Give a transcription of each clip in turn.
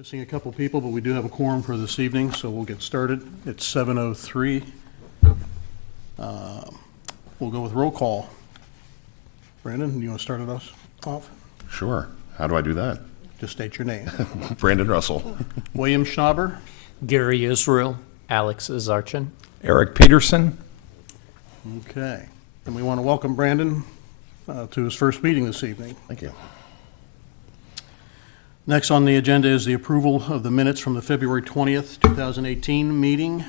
Missing a couple people, but we do have a quorum for this evening, so we'll get started. It's 7:03. We'll go with roll call. Brandon, do you want to start us off? Sure. How do I do that? Just state your name. Brandon Russell. William Schnauber. Gary Israel, Alex Azarchin. Eric Peterson. Okay. And we want to welcome Brandon to his first meeting this evening. Thank you. Next on the agenda is the approval of the minutes from the February 20th, 2018 meeting.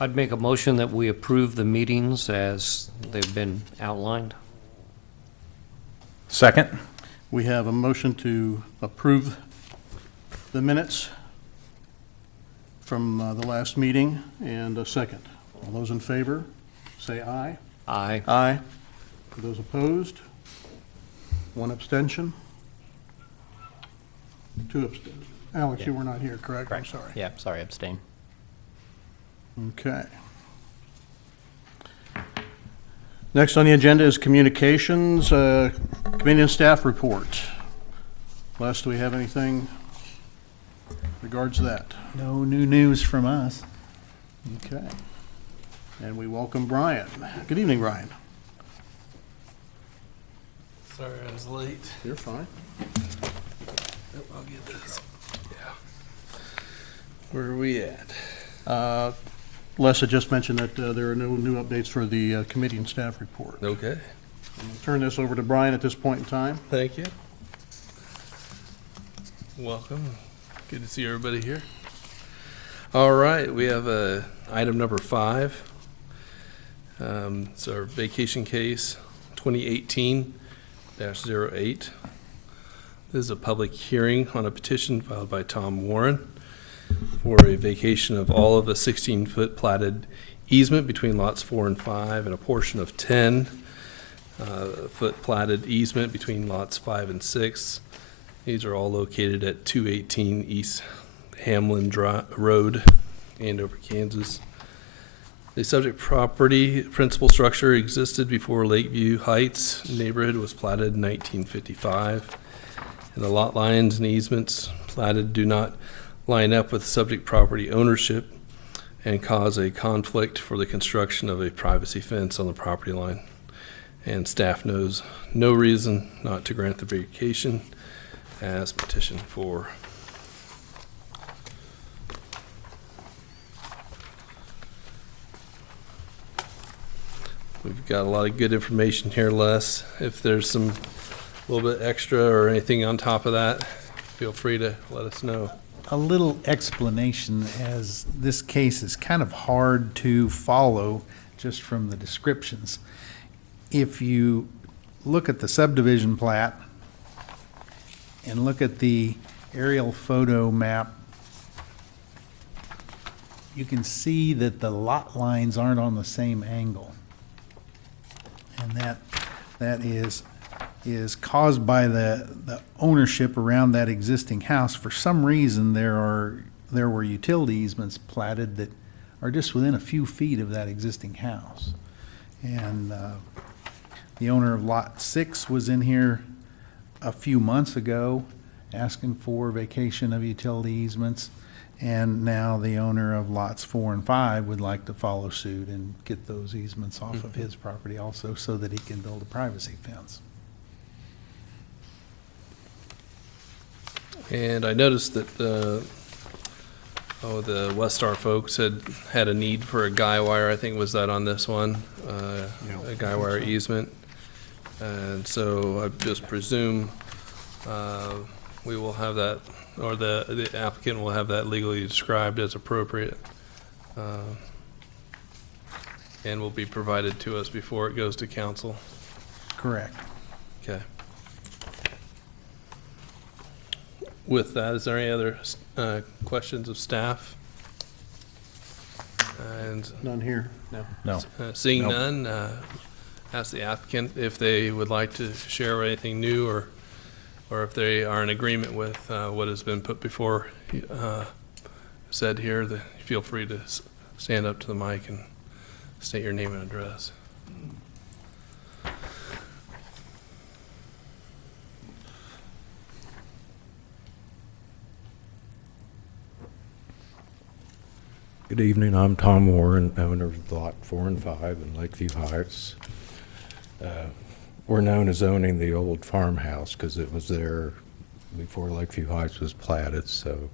I'd make a motion that we approve the meetings as they've been outlined. Second. We have a motion to approve the minutes from the last meeting and a second. All those in favor, say aye. Aye. Aye. For those opposed, one abstention. Two abstentions. Alex, you were not here, correct? I'm sorry. Yeah, sorry, abstain. Okay. Next on the agenda is communications, committee and staff report. Les, do we have anything regards that? No new news from us. Okay. And we welcome Brian. Good evening, Brian. Sorry I was late. You're fine. Oh, I'll get this. Yeah. Where are we at? Les had just mentioned that there are no new updates for the committee and staff report. Okay. I'm gonna turn this over to Brian at this point in time. Thank you. Welcome. Good to see everybody here. All right, we have item number 5. It's our vacation case 2018-08. This is a public hearing on a petition filed by Tom Warren for a vacation of all of a 16-foot platted easement between lots 4 and 5 and a portion of 10-foot platted easement between lots 5 and 6. These are all located at 218 East Hamlin Road, Andover, Kansas. The subject property principal structure existed before Lakeview Heights neighborhood was platted in 1955, and the lot lines and easements platted do not line up with subject property ownership and cause a conflict for the construction of a privacy fence on the property line. And staff knows no reason not to grant the vacation as petitioned for. We've got a lot of good information here, Les. If there's some little bit extra or anything on top of that, feel free to let us know. A little explanation, as this case is kind of hard to follow just from the descriptions. If you look at the subdivision plat and look at the aerial photo map, you can see that the lot lines aren't on the same angle. And that is caused by the ownership around that existing house. For some reason, there were utility easements platted that are just within a few feet of that existing house. And the owner of Lot 6 was in here a few months ago asking for vacation of utility easements. And now the owner of lots 4 and 5 would like to follow suit and get those easements off of his property also so that he can build a privacy fence. And I noticed that the Westar folks had a need for a guy wire. I think was that on this one, a guy wire easement. And so I just presume we will have that, or the applicant will have that legally described as appropriate, and will be provided to us before it goes to council. Correct. Okay. With that, is there any other questions of staff? And None here. No. seeing Nope. none, ask the applicant if they would like to share anything new, or if they are in agreement with what has been put before said here. Feel free to stand up to the mic and state your name and address. Good evening, I'm Tom Warren, owner of Lot 4 and 5 in Lakeview Heights. We're known as owning the old farmhouse because it was there before Lakeview Heights was platted, so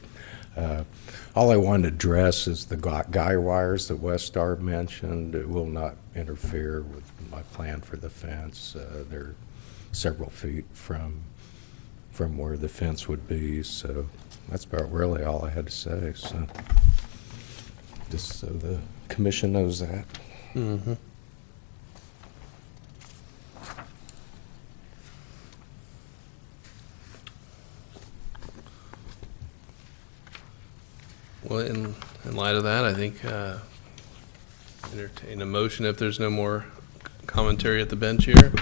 all I wanted to address is the guy wires that Westar mentioned. It will not interfere with my plan for the fence. They're several feet from where the fence would be, so that's about really all I had to say, so just so the commission knows that. Mm-hmm. Well, in light of that, I think entertain a motion if there's no more commentary at the bench here.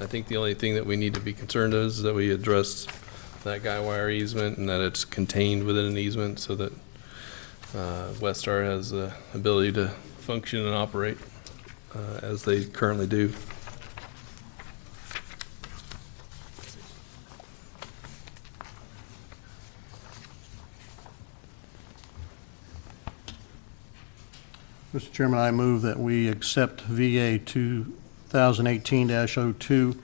I think the only thing that we need to be concerned is that we address that guy wire easement and that it's contained within an easement so that Westar has the ability to function and operate as they currently do. Mr. Chairman, I move that we accept VA 2018-02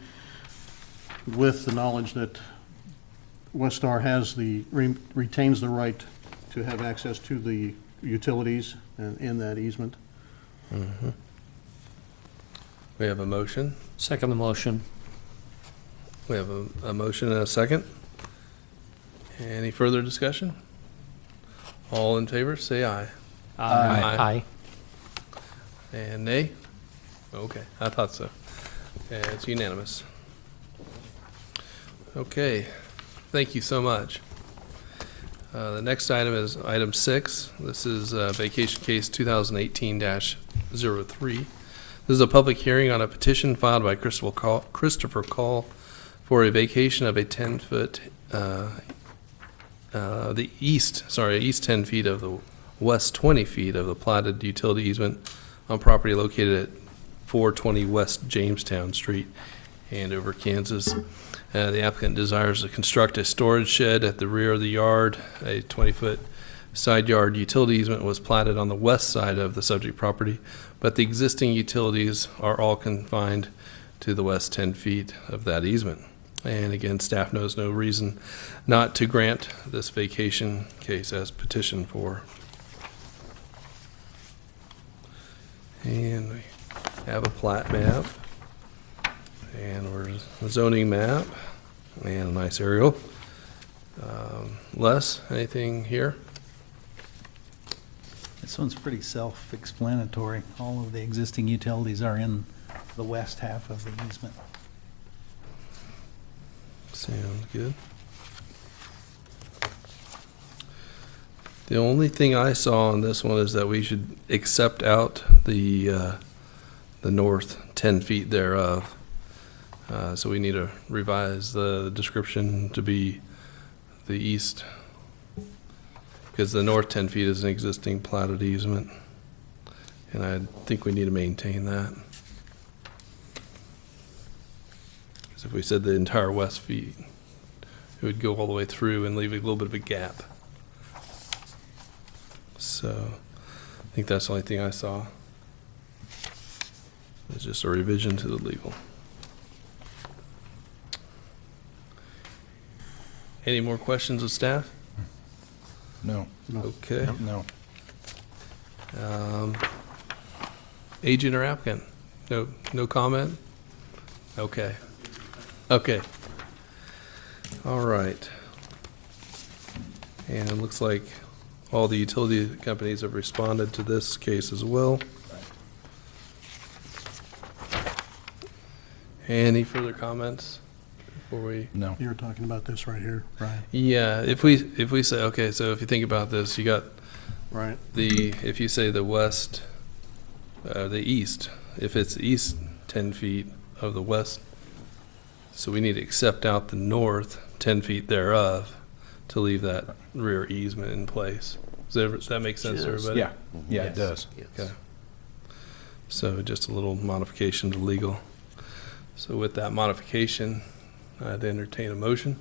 with the knowledge that Westar has retains the right to have access to the utilities in that easement. Mm-hmm. We have a motion. Second the motion. We have a motion and a second. Any further discussion? All in favor, say aye. Aye. Aye. And nay? Okay, I thought so. It's unanimous. Okay, thank you so much. The next item is item 6. This is vacation case 2018-03. This is a public hearing on a petition filed by Christopher Call for a vacation of a 10-foot, east 10 feet of the west 20 feet of the platted utility easement on property located at 420 West Jamestown Street, Andover, Kansas. The applicant desires to construct a storage shed at the rear of the yard. A 20-foot side yard utility easement was platted on the west side of the subject property, but the existing utilities are all confined to the west 10 feet of that easement. And again, staff knows no reason not to grant this vacation case as petitioned for. And we have a plat map, and we're a zoning map, and a nice aerial. Les, anything here? This one's pretty self-explanatory. All of the existing utilities are in the west half of the easement. Sounds good. The only thing I saw on this one is that we should accept out the north 10 feet thereof. So we need to revise the description to be the east, because the north 10 feet is an existing platted easement, and I think we need to maintain that. Because if we said the entire west feet, it would go all the way through and leave a little bit of a gap. So I think that's the only thing I saw. It's just a revision to the legal. Any more questions of staff? No. Okay. No. Agent or applicant? No comment? Okay. Okay. All right. And it looks like all the utility companies have responded to this case as well. Any further comments before we? No. You were talking about this right here, Brian, Yeah, if we say, okay, so if you think about this, you got right? if you say the west, the east, if it's east 10 feet of the west, so we need to accept out the north 10 feet thereof to leave that rear easement in place. Does that make sense to everybody? Yeah, it does. Okay. So just a little modification to legal. So with that modification, I'd entertain a motion.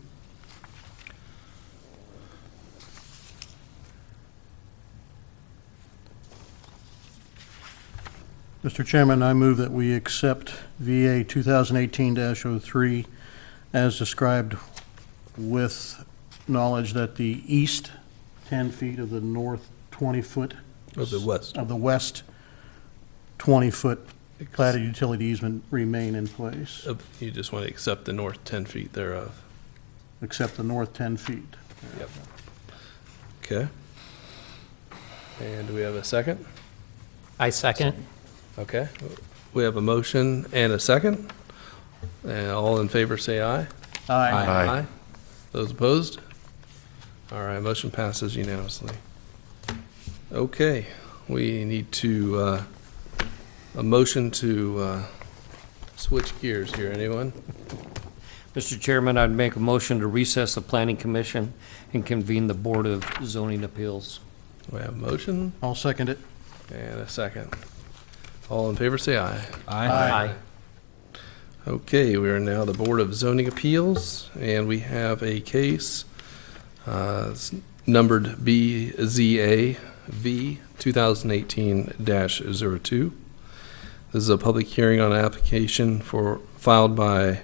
Mr. Chairman, I move that we accept VA 2018-03 as described, with knowledge that the east 10 feet of the north 20-foot Of the west. of the west 20-foot platted utility easement remain in place, You just want to accept the north 10 feet thereof. except the north 10 feet. Yep. Okay. And do we have a second? I second. Okay. We have a motion and a second. And all in favor say aye. Aye. Aye. Those opposed? All right, motion passes unanimously. Okay, we need to, a motion to switch gears here. Anyone? Mr. Chairman, I'd make a motion to recess the Planning Commission and convene the Board of Zoning Appeals. We have a motion I'll second it. and a second. All in favor say aye. Aye. Okay, we are now the Board of Zoning Appeals, and we have a case it's numbered BZA V 2018-02. This is a public hearing on an application filed by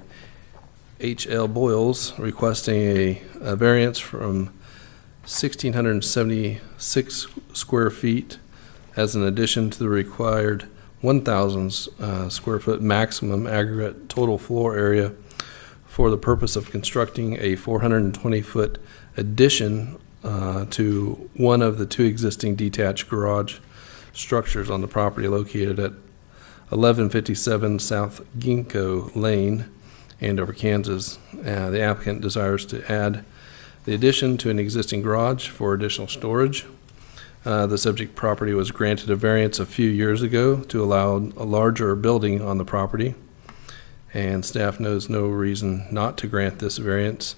H.L. Boyles requesting a variance from 1,676 square feet as an addition to the required 1,000 square foot maximum aggregate total floor area for the purpose of constructing a 420-foot addition to one of the two existing detached garage structures on the property located at 1157 South Ginkgo Lane, Andover, Kansas. The applicant desires to add the addition to an existing garage for additional storage. The subject property was granted a variance a few years ago to allow a larger building on the property, and staff knows no reason not to grant this variance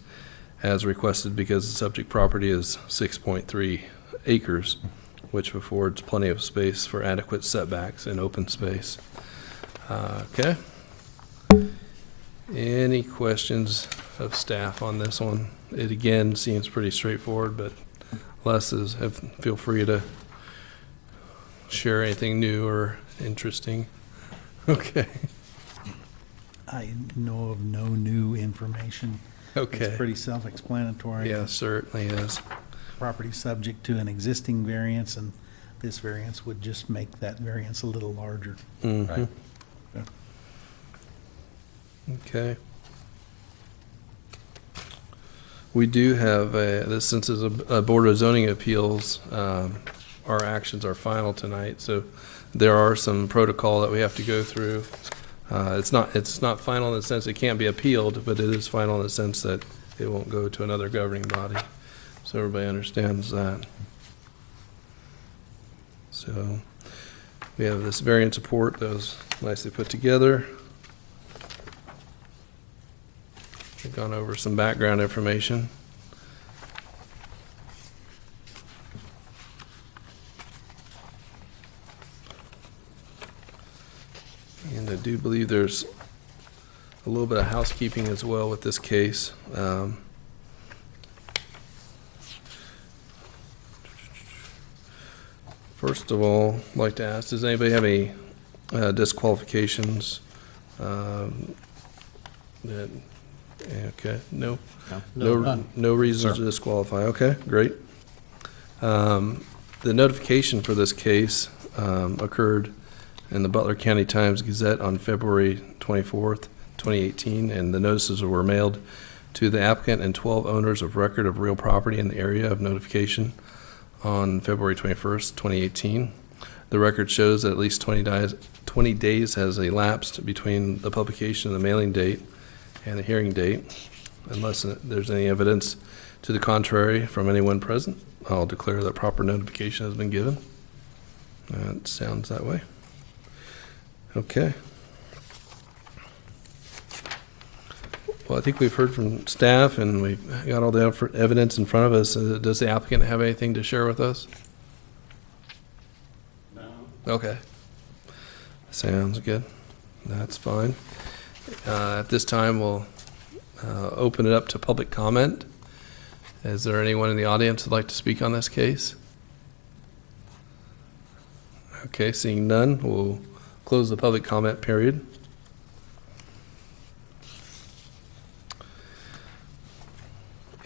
as requested because the subject property is 6.3 acres, which affords plenty of space for adequate setbacks and open space. Okay. Any questions of staff on this one? It again seems pretty straightforward, but feel free to share anything new or interesting. Okay. I know of no new information. Okay. It's pretty self-explanatory. Yeah, certainly is. Property subject to an existing variance, and this variance would just make that variance a little larger. Mhm. Okay. We do have this, since it's a Board of Zoning Appeals, our actions are final tonight, so there are some protocol that we have to go through. It's not final in the sense it can't be appealed, but it is final in the sense that it won't go to another governing body. So everybody understands that. So we have this variance report that was nicely put together. We've gone over some background information. And I do believe there's a little bit of housekeeping as well with this case. First of all, I'd like to ask, does anybody have any disqualifications? Okay, no? None. No reasons to disqualify, okay, great. The notification for this case occurred in the Butler County Times-Gazette on February 24th, 2018, and the notices were mailed to the applicant and 12 owners of record of real property in the area of notification on February 21st, 2018. The record shows that at least 20 days has elapsed between the publication of the mailing date and the hearing date. Unless there's any evidence to the contrary from anyone present, I'll declare that proper notification has been given. It sounds that way. Okay. Well, I think we've heard from staff and we've got all the evidence in front of us. Does the applicant have anything to share with us? No. Okay. Sounds good. That's fine. At this time, we'll open it up to public comment. Is there anyone in the audience who'd like to speak on this case? Okay, seeing none, we'll close the public comment period.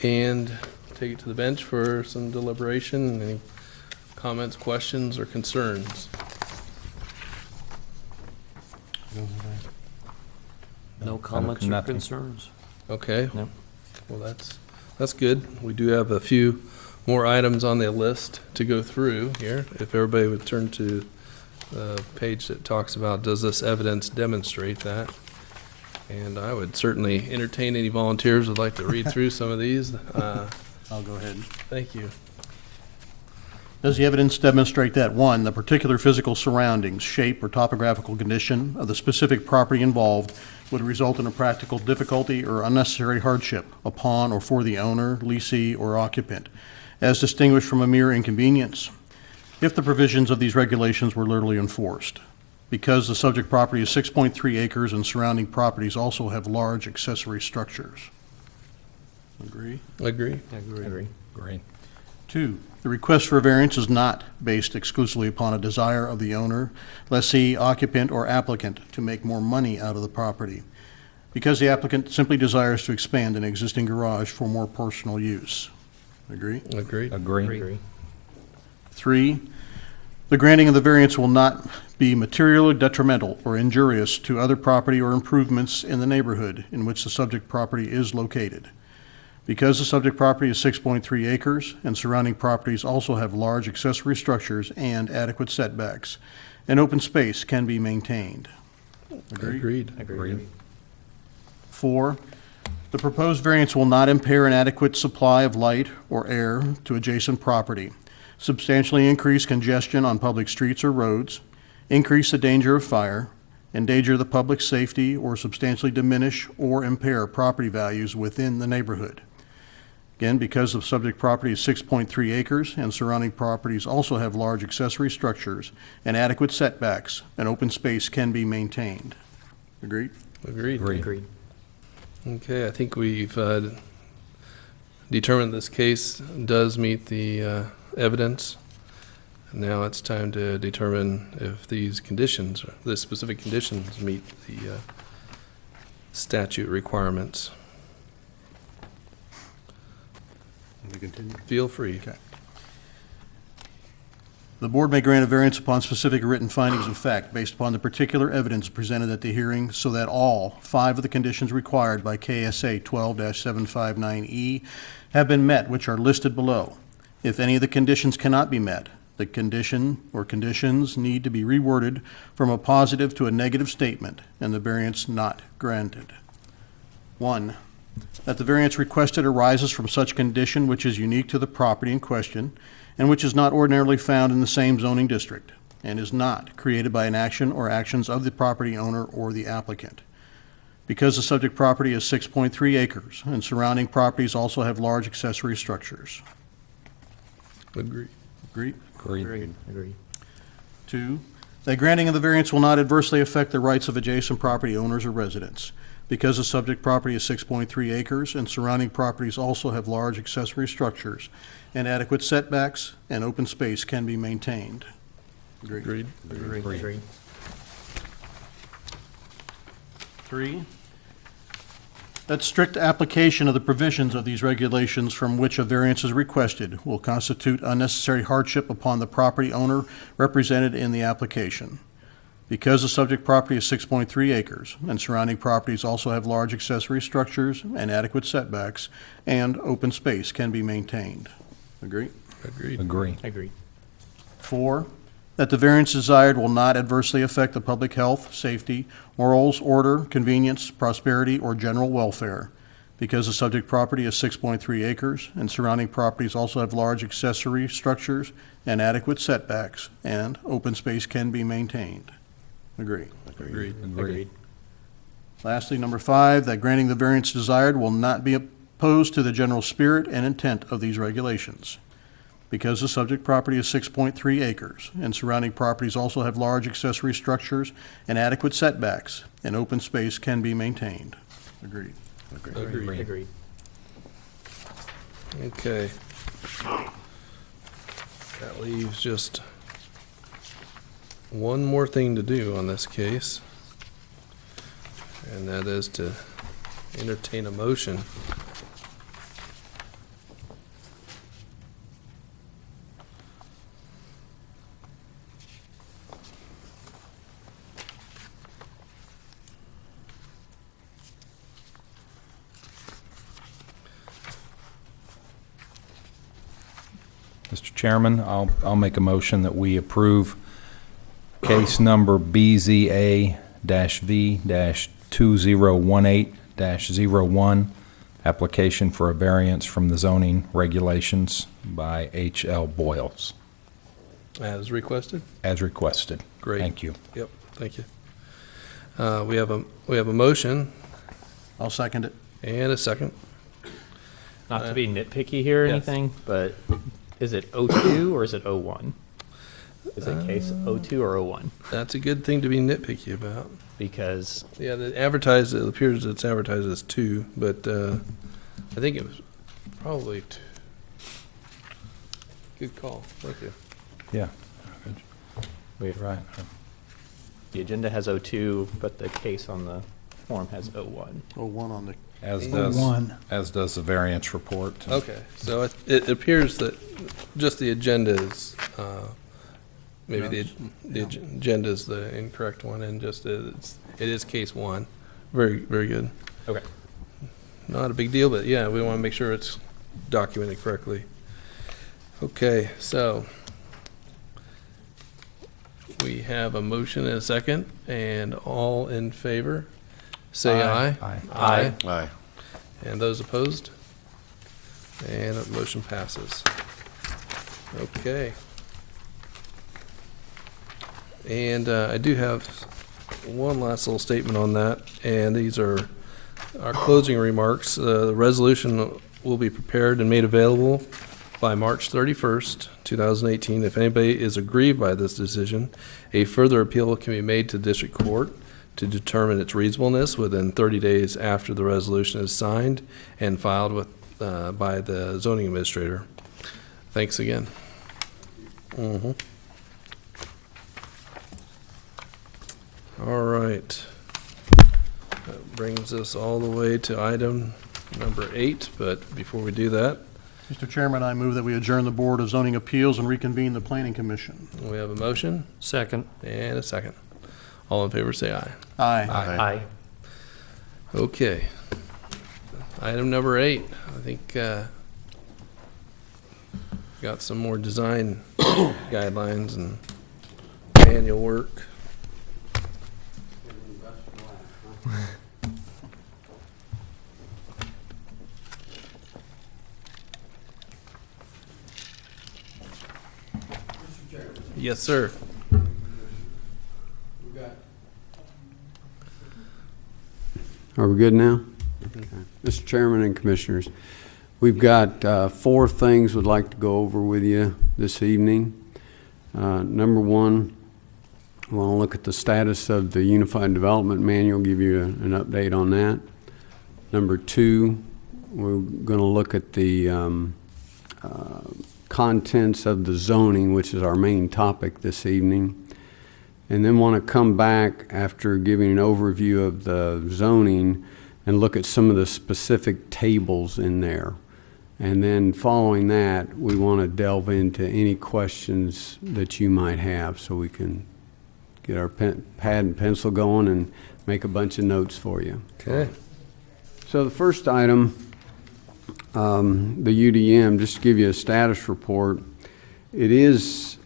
And take it to the bench for some deliberation. Any comments, questions, or concerns? No comments or nothing. concerns? Okay. No. Well, that's good. We do have a few more items on the list to go through here. If everybody would turn to the page that talks about, does this evidence demonstrate that? And I would certainly entertain any volunteers who'd like to read through some of these. I'll go ahead. Thank you. Does the evidence demonstrate that, one, the particular physical surroundings, shape, or topographical condition of the specific property involved would result in a practical difficulty or unnecessary hardship upon or for the owner, leasee, or occupant, as distinguished from a mere inconvenience, if the provisions of these regulations were literally enforced? Because the subject property is 6.3 acres and surrounding properties also have large accessory structures. Agree? Agree. Agree. Agree. 2, the request for a variance is not based exclusively upon a desire of the owner, lessee, occupant, or applicant to make more money out of the property, because the applicant simply desires to expand an existing garage for more personal use. Agree? Agreed. Agree. 3, the granting of the variance will not be materially detrimental or injurious to other property or improvements in the neighborhood in which the subject property is located. Because the subject property is 6.3 acres and surrounding properties also have large accessory structures and adequate setbacks, an open space can be maintained. Agreed. Agreed. 4, the proposed variance will not impair an adequate supply of light or air to adjacent property, substantially increase congestion on public streets or roads, increase the danger of fire, endanger the public safety, or substantially diminish or impair property values within the neighborhood. Again, because the subject property is 6.3 acres and surrounding properties also have large accessory structures and adequate setbacks, an open space can be maintained. Agreed? Agreed. Agreed. Okay, I think we've determined this case does meet the evidence. Now it's time to determine if these conditions, or the specific conditions, meet the statute requirements. We continue. Feel free. Okay. The board may grant a variance upon specific written findings of fact based upon the particular evidence presented at the hearing so that all 5 of the conditions required by KSA 12-759E have been met, which are listed below. If any of the conditions cannot be met, the condition or conditions need to be reworded from a positive to a negative statement and the variance not granted. 1, that the variance requested arises from such condition which is unique to the property in question and which is not ordinarily found in the same zoning district and is not created by an action or actions of the property owner or the applicant. Because the subject property is 6.3 acres and surrounding properties also have large accessory structures. Agreed. Agreed? Agreed. Agreed. 2, that granting of the variance will not adversely affect the rights of adjacent property owners or residents. Because the subject property is 6.3 acres and surrounding properties also have large accessory structures and adequate setbacks and open space can be maintained. Agreed. Agreed. 3, that strict application of the provisions of these regulations from which a variance is requested will constitute unnecessary hardship upon the property owner represented in the application. Because the subject property is 6.3 acres and surrounding properties also have large accessory structures and adequate setbacks and open space can be maintained. Agree? Agreed. Agree. Agreed. 4, that the variance desired will not adversely affect the public health, safety, morals, order, convenience, prosperity, or general welfare. Because the subject property is 6.3 acres and surrounding properties also have large accessory structures and adequate setbacks and open space can be maintained. Agree? Agreed. Agreed. Lastly, number 5, that granting the variance desired will not be opposed to the general spirit and intent of these regulations. Because the subject property is 6.3 acres and surrounding properties also have large accessory structures and adequate setbacks, and open space can be maintained. Agreed. Agreed. Agreed. Okay. That leaves just one more thing to do on this case, and that is to entertain a motion. Mr. Chairman, I'll make a motion that we approve case number BZA-V-2018-01, application for a variance from the zoning regulations by H.L. Boyles, As requested? as requested. Great. Thank you. Yep, thank you. We have a motion I'll second it. and a second. Not to be nitpicky here or Yes. anything, but is it 02 or is it 01? Is it case 02 or 01? That's a good thing to be nitpicky about. Because Yeah, it appears it's advertised as 2, but I think it was probably 2. Good call, thank you. Yeah. wait, Right. the agenda has 02, but the case on the form has 01. Oh, one on the, As does the variance report. Okay, so it appears that just the agenda is, maybe the agenda is the incorrect one, and just it is case 1. Very, very good. Okay. Not a big deal, but yeah, we want to make sure it's documented correctly. Okay, so we have a motion and a second, and all in favor, say aye. Aye. Aye. Aye. And those opposed? And the motion passes. Okay. And I do have one last little statement on that, and these are our closing remarks. The resolution will be prepared and made available by March 31st, 2018. If anybody is aggrieved by this decision, a further appeal can be made to district court to determine its reasonableness within 30 days after the resolution is signed and filed with, by the zoning administrator. Thanks again. All right. That brings us all the way to item number 8, but before we do that, Mr. Chairman, I move that we adjourn the Board of Zoning Appeals and reconvene the Planning Commission. we have a motion Second. and a second. All in favor, say aye. Aye. Aye. Okay. Item number 8, I think, got some more design guidelines and manual work. Yes, sir. Are we good now? Okay. Mr. Chairman and Commissioners, we've got 4 things we'd like to go over with you this evening. Number 1, we want to look at the status of the Unified Development Manual, give you an update on that. Number 2, we're going to look at the contents of the zoning, which is our main topic this evening. And then want to come back after giving an overview of the zoning and look at some of the specific tables in there. And then following that, we want to delve into any questions that you might have so we can get our pad and pencil going and make a bunch of notes for you. Okay. So the first item, the UDM, just to give you a status report, it is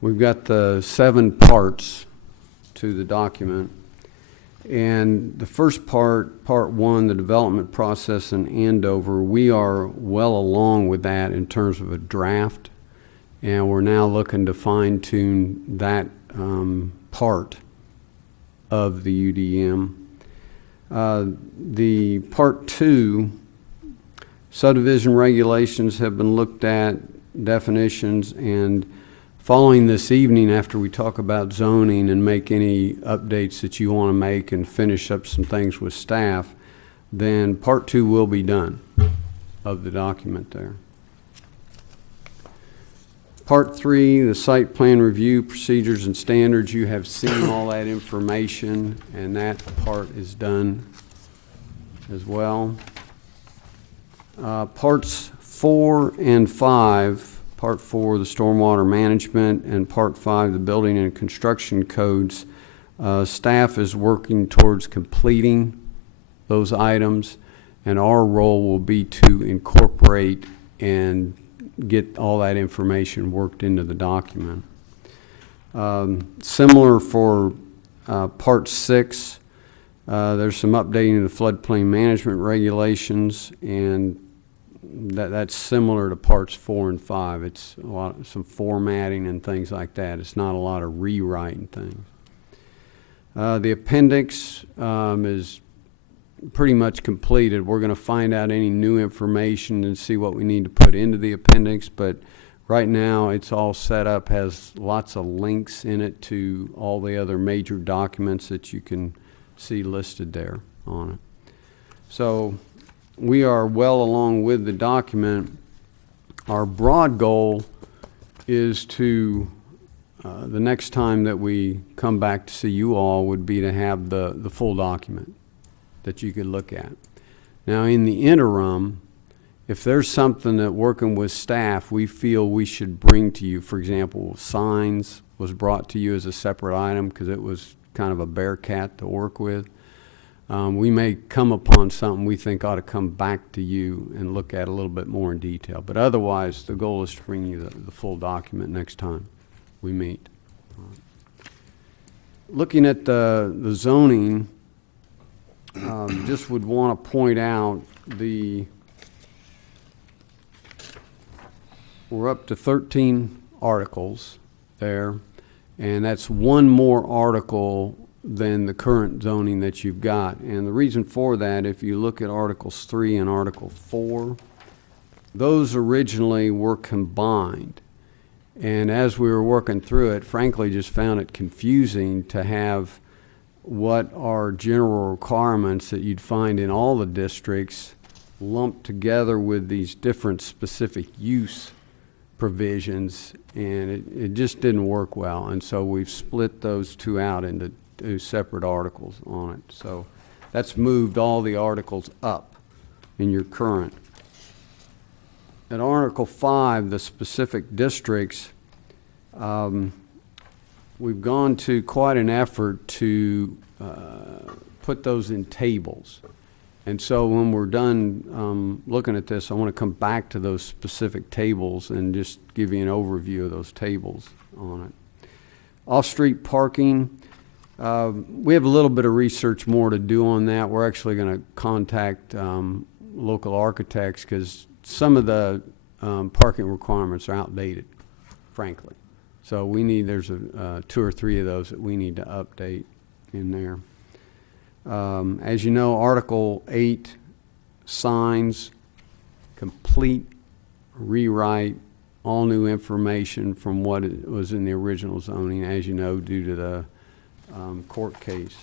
we've got the 7 parts to the document. And the first part 1, the development process in Andover, we are well along with that in terms of a draft. And we're now looking to fine tune that part of the UDM. The part 2, subdivision regulations have been looked at, definitions, and following this evening, after we talk about zoning and make any updates that you want to make and finish up some things with staff, then part 2 will be done of the document there. Part 3, the site plan review procedures and standards. You have seen all that information, and that part is done as well. Parts 4 and 5, Part 4, the stormwater management, and Part 5, the building and construction codes, staff is working towards completing those items, and our role will be to incorporate and get all that information worked into the document. Similar for Part 6, there's some updating of the floodplain management regulations, and that's similar to Parts 4 and 5. It's some formatting and things like that. It's not a lot of rewriting things. The appendix is pretty much completed. We're going to find out any new information and see what we need to put into the appendix, but right now it's all set up, has lots of links in it to all the other major documents that you can see listed there on it. So we are well along with the document. Our broad goal is to the next time that we come back to see you all would be to have the full document that you could look at. Now, in the interim, if there's something that working with staff we feel we should bring to you, for example, signs was brought to you as a separate item because it was kind of a bear cat to work with. We may come upon something we think ought to come back to you and look at a little bit more in detail. But otherwise, the goal is to bring you the full document next time we meet. Looking at the zoning, just would want to point out we're up to 13 articles there, and that's one more article than the current zoning that you've got. And the reason for that, if you look at Articles 3 and Article 4, those originally were combined. And as we were working through it, frankly, just found it confusing to have what are general requirements that you'd find in all the districts lumped together with these different specific use provisions, and it just didn't work well. And so we've split those two out into two separate articles on it. So that's moved all the articles up in your current. At Article 5, the specific districts, we've gone to quite an effort to put those in tables. And so when we're done looking at this, I want to come back to those specific tables and just give you an overview of those tables on it. Off-street parking, we have a little bit of research more to do on that. We're actually going to contact local architects because some of the parking requirements are outdated, frankly. So there's 2 or 3 of those that we need to update in there. As you know, Article 8, signs, complete rewrite, all new information from what it was in the original zoning, as you know, due to the court case.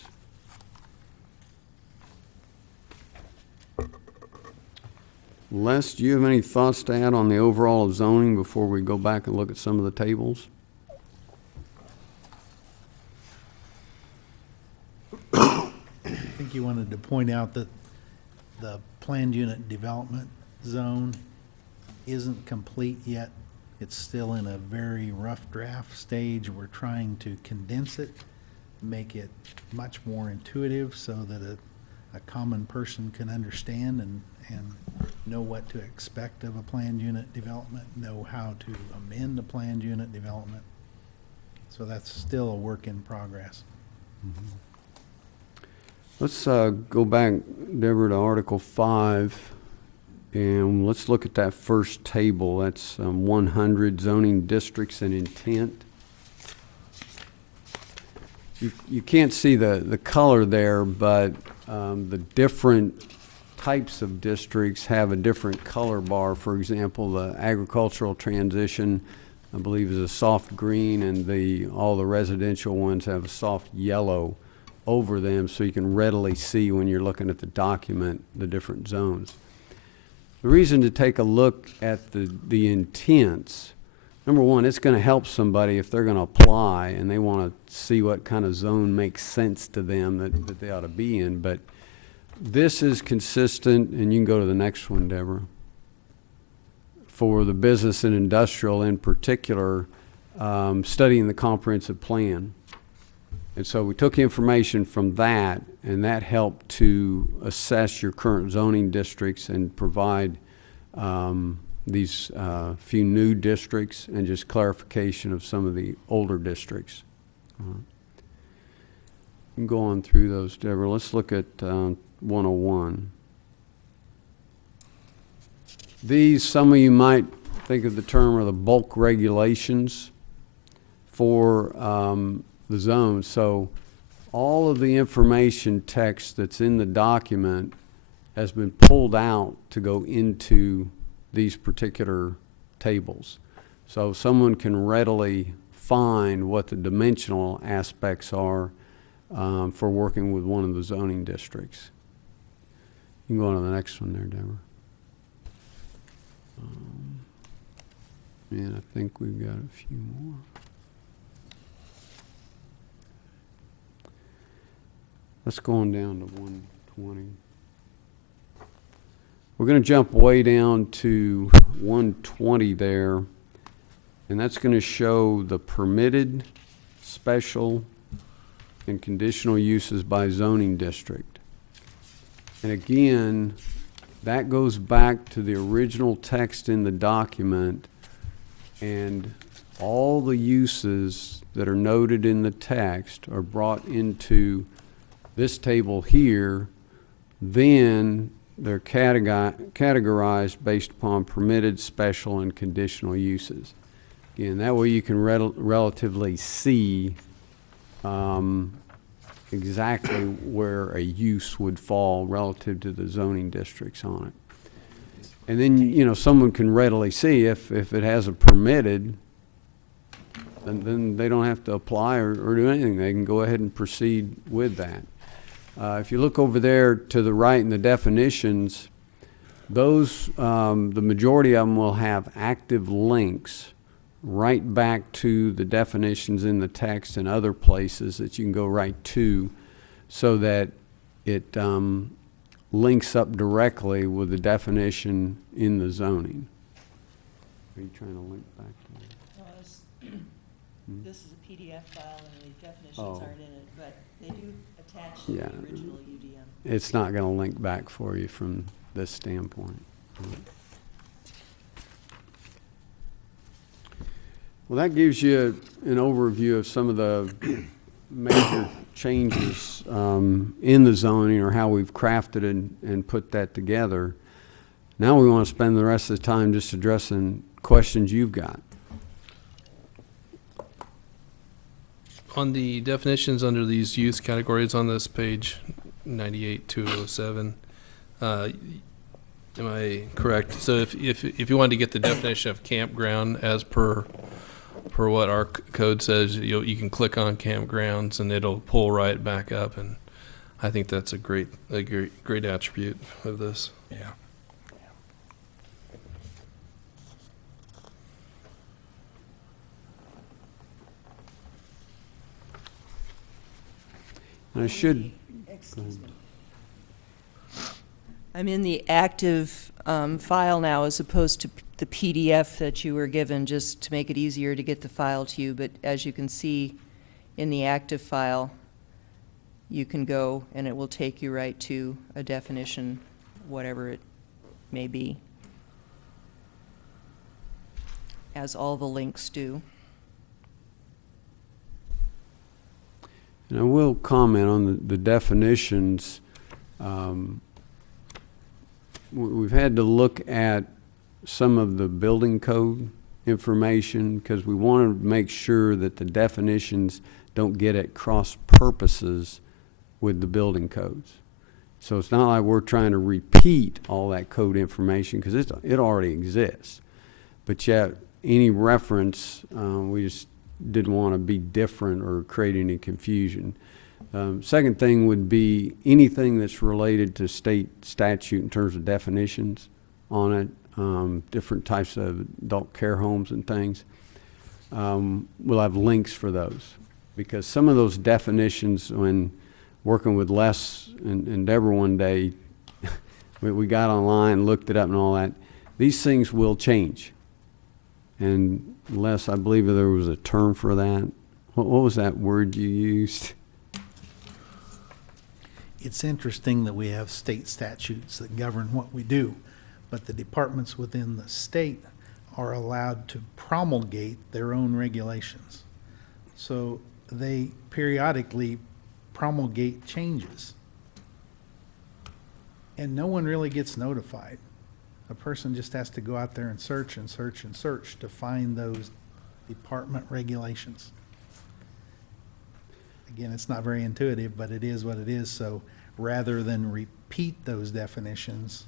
Les, do you have any thoughts to add on the overall zoning before we go back and look at some of the tables? I think you wanted to point out that the planned unit development zone isn't complete yet. It's still in a very rough draft stage. We're trying to condense it, make it much more intuitive so that a common person can understand and know what to expect of a planned unit development, know how to amend a planned unit development. So that's still a work in progress. Mm-hmm. Let's go back, Deborah, to Article 5, and let's look at that first table. That's 100 zoning districts and intent. You can't see the color there, but the different types of districts have a different color bar. For example, the agricultural transition, I believe, is a soft green, and all the residential ones have a soft yellow over them, so you can readily see when you're looking at the document the different zones. The reason to take a look at the intents number one, it's going to help somebody if they're going to apply and they want to see what kind of zone makes sense to them that they ought to be in. But this is consistent, and you can go to the next one, Deborah. For the business and industrial in particular, studying the comprehensive plan. And so we took information from that, and that helped to assess your current zoning districts and provide these few new districts and just clarification of some of the older districts. You can go on through those, Deborah. Let's look at 101. These, some of you might think of the term, are the bulk regulations for the zone. So all of the information text that's in the document has been pulled out to go into these particular tables. So someone can readily find what the dimensional aspects are for working with one of the zoning districts. You can go on to the next one there, Deborah. And I think we've got a few more. Let's go on down to 120. We're going to jump way down to 120 there, and that's going to show the permitted, special, and conditional uses by zoning district. And again, that goes back to the original text in the document, and all the uses that are noted in the text are brought into this table here. Then they're categorized based upon permitted, special, and conditional uses. Again, that way you can relatively see exactly where a use would fall relative to the zoning districts on it. And then, you know, someone can readily see if it has a permitted, then they don't have to apply or do anything. They can go ahead and proceed with that. If you look over there to the right in the definitions, those, the majority of them will have active links right back to the definitions in the text and other places that you can go right to, so that it links up directly with the definition in the zoning. Are you trying to link back to that? This is a PDF file and the definitions Oh. aren't in it, but they do attach to Yeah. the original UDM. It's not going to link back for you from this standpoint. Well, that gives you an overview of some of the major changes in the zoning, or how we've crafted and put that together. Now we want to spend the rest of the time just addressing questions you've got. On the definitions under these use categories on this page 98-207, am I correct? So if you wanted to get the definition of campground as per what our code says, you can click on campgrounds and it'll pull right back up, and I think that's a great attribute of this. Yeah. And I should. Excuse me. I'm in the active file now as opposed to the PDF that you were given, just to make it easier to get the file to you. But as you can see in the active file, you can go and it will take you right to a definition, whatever it may be, as all the links do. And I will comment on the definitions. We've had to look at some of the building code information because we want to make sure that the definitions don't get at cross purposes with the building codes. So it's not like we're trying to repeat all that code information, because it already exists. But yet, any reference, we just didn't want to be different or create any confusion. Second thing would be anything that's related to state statute in terms of definitions on it, different types of adult care homes and things. we'll have links for those. Because some of those definitions, when working with Les and Deborah one day, we got online, looked it up and all that, these things will change. And Les, I believe there was a term for that. What was that word you used? It's interesting that we have state statutes that govern what we do, but the departments within the state are allowed to promulgate their own regulations. So they periodically promulgate changes. And no one really gets notified. A person just has to go out there and search and search and search to find those department regulations. Again, it's not very intuitive, but it is what it is. So rather than repeat those definitions,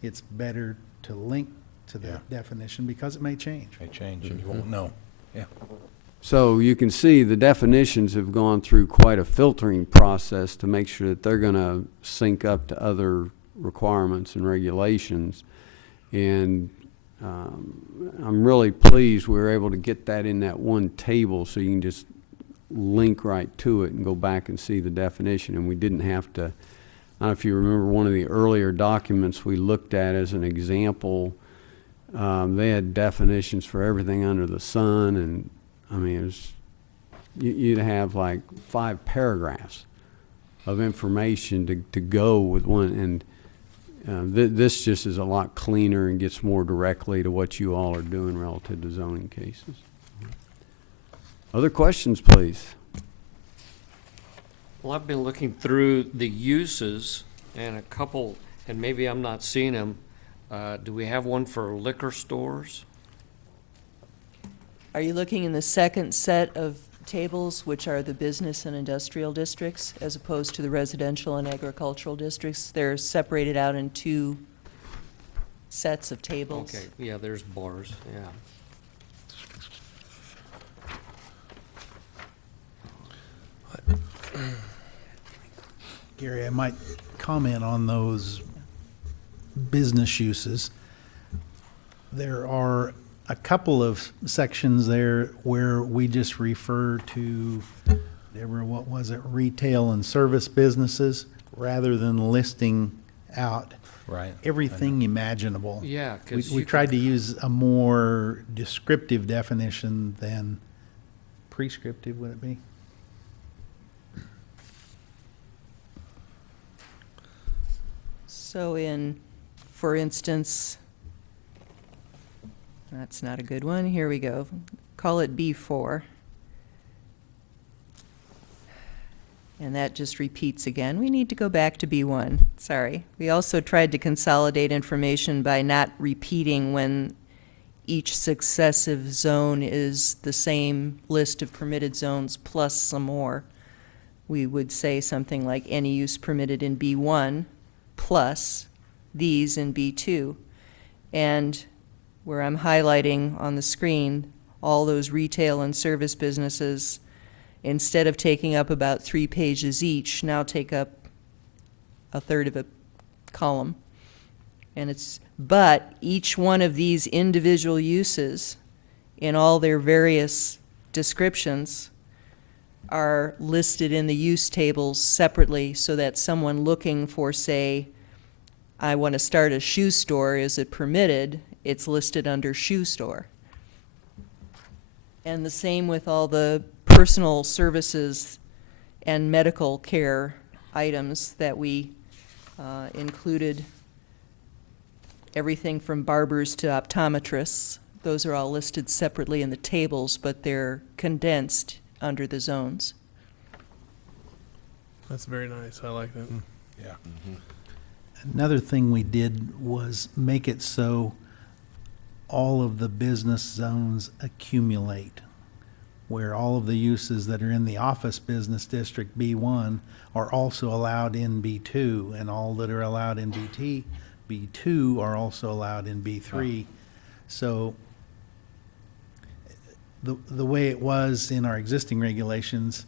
it's better to link to the Yeah. definition because it may change. May change and you won't know. Yeah. So you can see the definitions have gone through quite a filtering process to make sure that they're going to sync up to other requirements and regulations. And I'm really pleased we were able to get that in that one table so you can just link right to it and go back and see the definition. And we didn't have to, I don't know if you remember one of the earlier documents we looked at as an example, they had definitions for everything under the sun, and I mean, it was, you'd have like 5 paragraphs of information to go with one, and this just is a lot cleaner and gets more directly to what you all are doing relative to zoning cases. Other questions, please? Well, I've been looking through the uses and a couple, and maybe I'm not seeing them. Do we have one for liquor stores? Are you looking in the second set of tables, which are the business and industrial districts, as opposed to the residential and agricultural districts? They're separated out in 2 sets of tables. Okay, yeah, there's bars, yeah. Gary, I might comment on those business uses. There are a couple of sections there where we just refer to, Deborah, what was it, retail and service businesses, rather than listing out Right. everything imaginable. Yeah, 'cause We you tried could- to use a more descriptive definition than prescriptive, would it be? So in, for instance, that's not a good one. Here we go. Call it B4. And that just repeats again. We need to go back to B1. Sorry. We also tried to consolidate information by not repeating when each successive zone is the same list of permitted zones plus some more. We would say something like any use permitted in B1 plus these in B2. And where I'm highlighting on the screen, all those retail and service businesses, instead of taking up about 3 pages each, now take up a third of a column. And it's, but each one of these individual uses in all their various descriptions are listed in the use tables separately so that someone looking for, say, I want to start a shoe store, is it permitted? It's listed under shoe store. And the same with all the personal services and medical care items that we included. Everything from barbers to optometrists. Those are all listed separately in the tables, but they're condensed under the zones. That's very nice. I like that. Yeah. Another thing we did was make it so all of the business zones accumulate, where all of the uses that are in the office business district B1 are also allowed in B2, and all that are allowed in B2 are also allowed in B3. So the way it was in our existing regulations,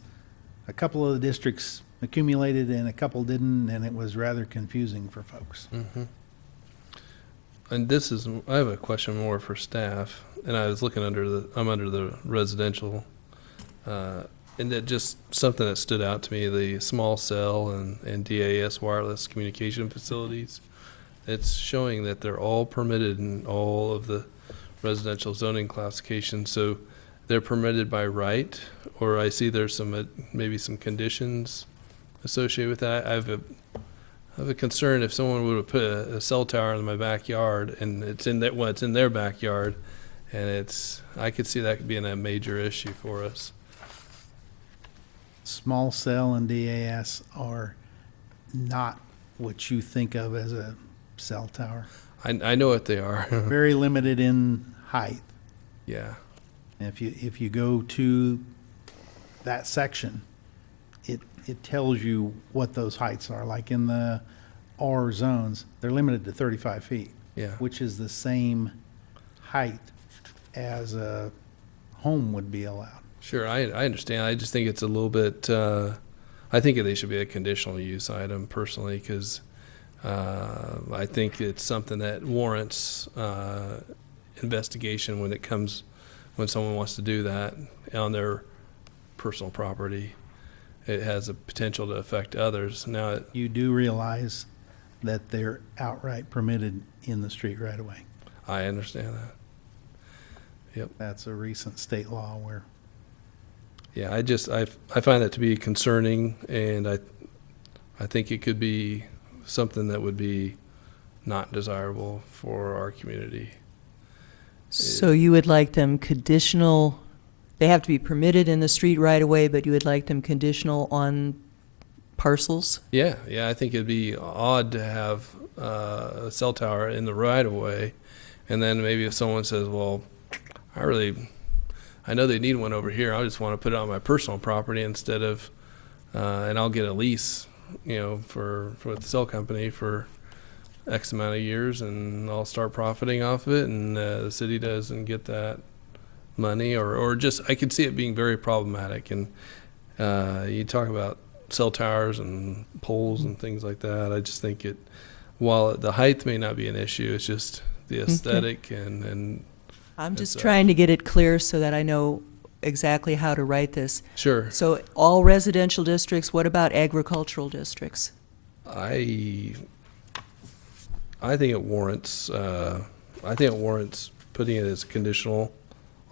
a couple of the districts accumulated and a couple didn't, and it was rather confusing for folks. And this is, I have a question more for staff. and I was looking I'm under the residential, and that just something that stood out to me, the small cell and DAS wireless communication facilities. It's showing that they're all permitted in all of the residential zoning classifications, so they're permitted by right, or I see there's some, maybe some conditions associated with that. I have a concern if someone would have put a cell tower in my backyard and it's in their backyard, and I could see that being a major issue for us. Small cell and DAS are not what you think of as a cell tower. I know what they are. Very limited in height. Yeah. And if you go to that section, it tells you what those heights are. Like in the R zones, they're limited to 35 feet. Yeah. Which is the same height as a home would be allowed. Sure, I understand. I just think it's a little bit, I think they should be a conditional use item personally, because I think it's something that warrants investigation when someone wants to do that on their personal property. It has a potential to affect others. Now, You do realize that they're outright permitted in the street right away. I understand that. Yep. That's a recent state law where Yeah, I find that to be concerning, and I think it could be something that would be not desirable for our community. So you would like them conditional, they have to be permitted in the street right away, but you would like them conditional on parcels? Yeah, I think it'd be odd to have a cell tower in the right of way, and then maybe if someone says, well, I know they need one over here, I just want to put it on my personal property instead of, and I'll get a lease, for the cell company for X amount of years, and I'll start profiting off of it, and the city doesn't get that money, or just, I could see it being very problematic. And you talk about cell towers and poles and things like that. I just think while the height may not be an issue, it's just the aesthetic and I'm just It's, trying to get it clear so that I know exactly how to write this. sure. So all residential districts, what about agricultural districts? I think it warrants. I think it warrants putting it as conditional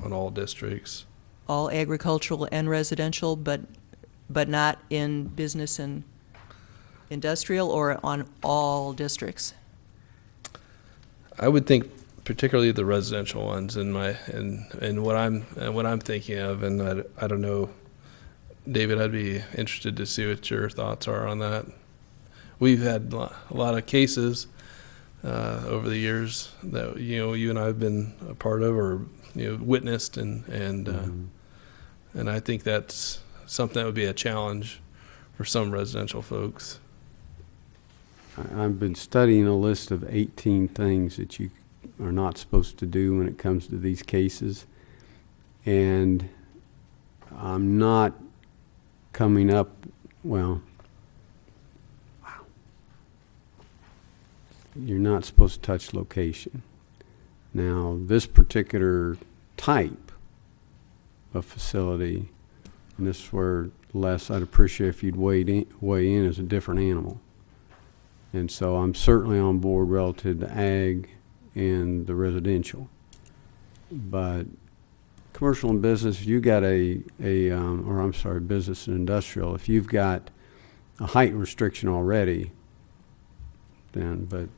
on all districts. All agricultural and residential, but not in business and industrial, or on all districts? I would think particularly the residential ones and what I'm thinking of, and I don't know, David, I'd be interested to see what your thoughts are on that. We've had a lot of cases over the years that you and I have been a part of, or witnessed, and I think that's something that would be a challenge for some residential folks. I've been studying a list of 18 things that you are not supposed to do when it comes to these cases, and I'm not coming up, well, you're not supposed to touch location. Now, this particular type of facility, and this is where, Les, I'd appreciate if you'd weigh in as a different animal. And so I'm certainly on board relative to ag and the residential. But commercial and business, if you got business and industrial, if you've got a height restriction already, then, but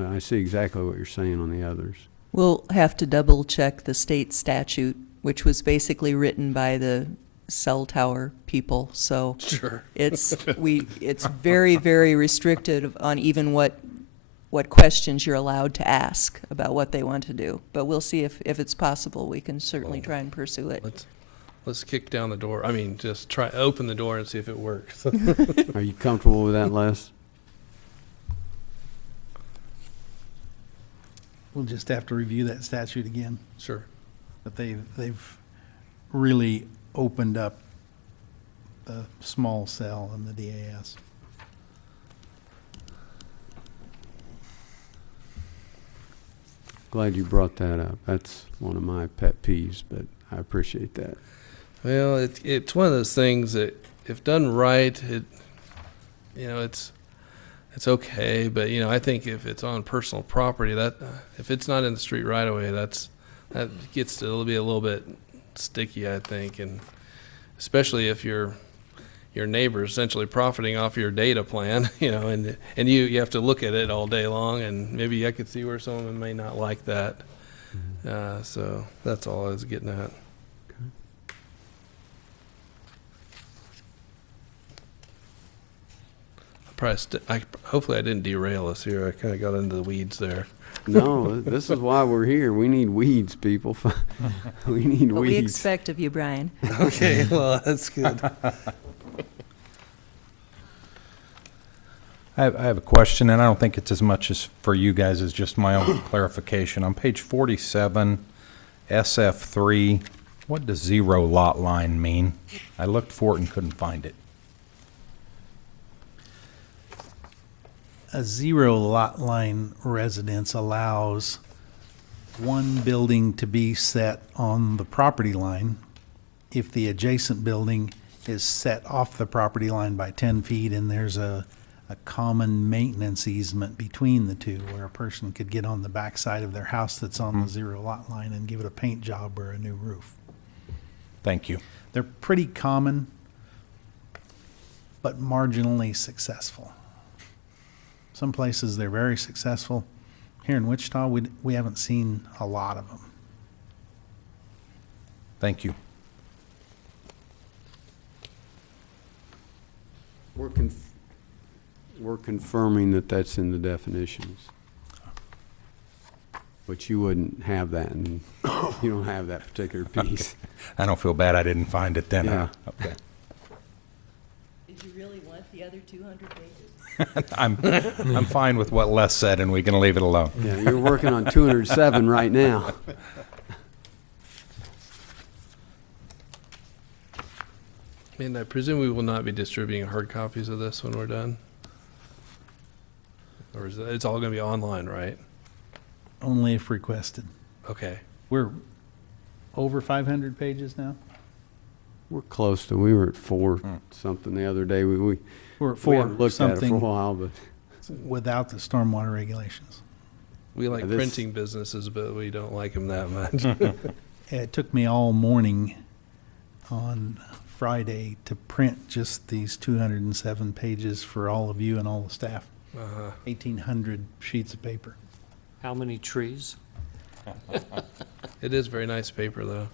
I see exactly what you're saying on the others. We'll have to double check the state statute, which was basically written by the cell tower people, so Sure. it's very, very restricted on even what questions you're allowed to ask about what they want to do. But we'll see if it's possible. We can certainly try and pursue it. Let's kick down the door. I mean, just try open the door and see if it works. Are you comfortable with that, Les? we'll just have to review that statute again. Sure. But they've really opened up the small cell and the DAS. Glad you brought that up. That's one of my pet peeves, but I appreciate that. Well, it's one of those things that if done right, it's okay. But I think if it's on personal property, that if it's not in the street right away, that gets to be a little bit sticky, I think, and especially if your neighbor is essentially profiting off your data plan, and you have to look at it all day long, and maybe I could see where someone may not like that. So that's all I was getting at. Hopefully I didn't derail us here. I kind of got into the weeds there. No, this is why we're here. We need weeds, people. We need What we weeds. expect of you, Brian. Okay, well, that's good. I have a question, and I don't think it's as much as for you guys as just my own clarification. On page 47, SF3, what does zero lot line mean? I looked for it and couldn't find it. A zero lot line residence allows one building to be set on the property line if the adjacent building is set off the property line by 10 feet and there's a common maintenance easement between the two where a person could get on the backside of their house that's on the zero lot line and give it a paint job or a new roof. Thank you. They're pretty common, but marginally successful. Some places they're very successful. Here in Wichita, we haven't seen a lot of them. Thank you. We're confirming that that's in the definitions. But you wouldn't have that, and you don't have that particular piece. I don't feel bad I didn't find it then. Yeah. Okay. Did you really want the other 200 pages? I'm fine with what Les said, and we can leave it alone. Yeah, you're working on 207 right now. And I presume we will not be distributing hard copies of this when we're done? Or is it's all going to be online, right? Only if requested. Okay. We're over 500 pages now? We're close to, we were at 4 something the other day. We We're at we 4 haven't looked at it for a something while, but without the stormwater regulations. We like this- printing businesses, but we don't like them that much. It took me all morning on Friday to print just these 207 pages for all of you and all the staff. 1,800 sheets of paper. How many trees? It is very nice paper, though.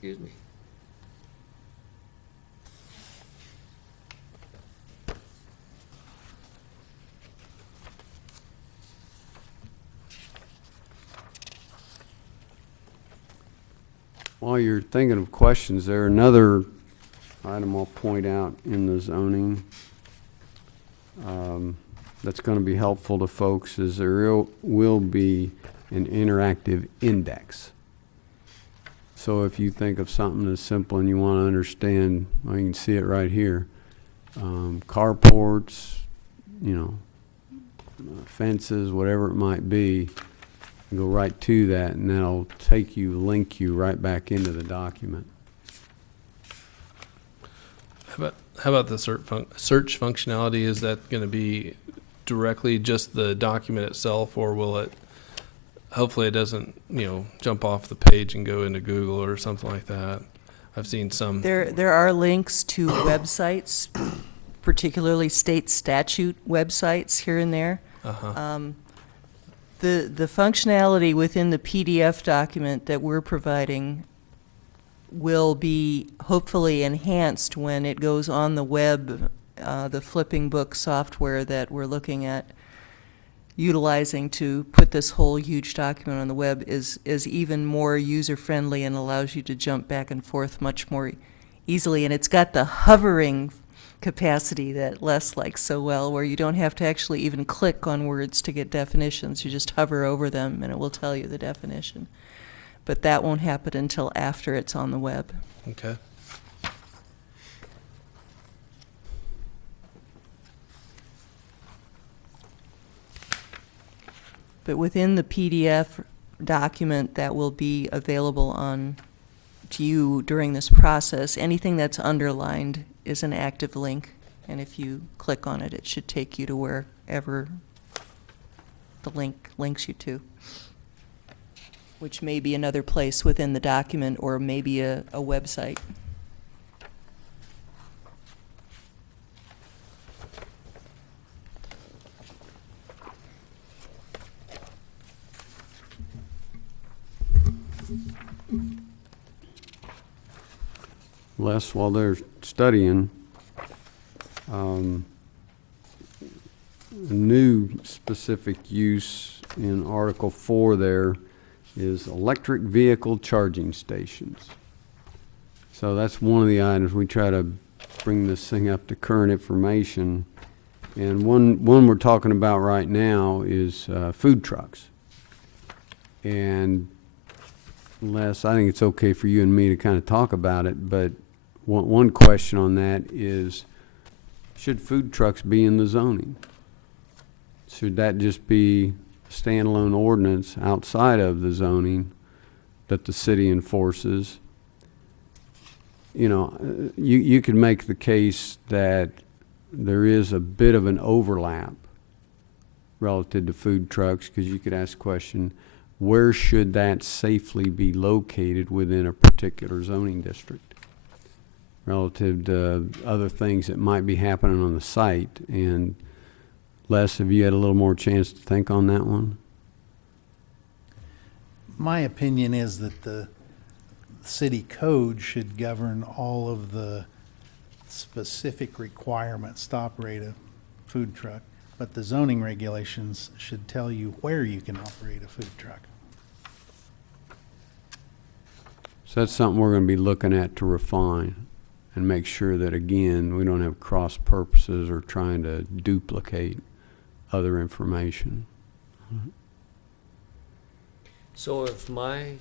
Excuse me. while you're thinking of questions, there another item I'll point out in the zoning that's going to be helpful to folks is there will be an interactive index. So if you think of something as simple and you want to understand, well, you can see it right here. Carports, fences, whatever it might be, you go right to that and that'll link you right back into the document. How about the search functionality? Is that going to be directly just the document itself, or will it, hopefully it doesn't, jump off the page and go into Google or something like that? I've seen some. There are links to websites, particularly state statute websites here and there. The functionality within the PDF document that we're providing will be hopefully enhanced when it goes on the web. The flipping book software that we're looking at utilizing to put this whole huge document on the web is even more user-friendly and allows you to jump back and forth much more easily. And it's got the hovering capacity that Les likes so well, where you don't have to actually even click on words to get definitions. You just hover over them and it will tell you the definition. But that won't happen until after it's on the web. Okay. But within the PDF document that will be available to you during this process, anything that's underlined is an active link. And if you click on it, it should take you to wherever the link links you to, which may be another place within the document or maybe a website. Les, while they're studying, a new specific use in Article 4 there is electric vehicle charging stations. So that's one of the items. We try to bring this thing up to current information. And one we're talking about right now is food trucks. And Les, I think it's okay for you and me to kind of talk about it, but one question on that is, should food trucks be in the zoning? Should that just be a standalone ordinance outside of the zoning that the city enforces? You know, you could make the case that there is a bit of an overlap relative to food trucks, because you could ask the question, where should that safely be located within a particular zoning district relative to other things that might be happening on the site? And Les, have you had a little more chance to think on that one? My opinion is that the city code should govern all of the specific requirements to operate a food truck, but the zoning regulations should tell you where you can operate a food truck. So that's something we're going to be looking at to refine and make sure that, again, we don't have cross purposes or trying to duplicate other information. So if my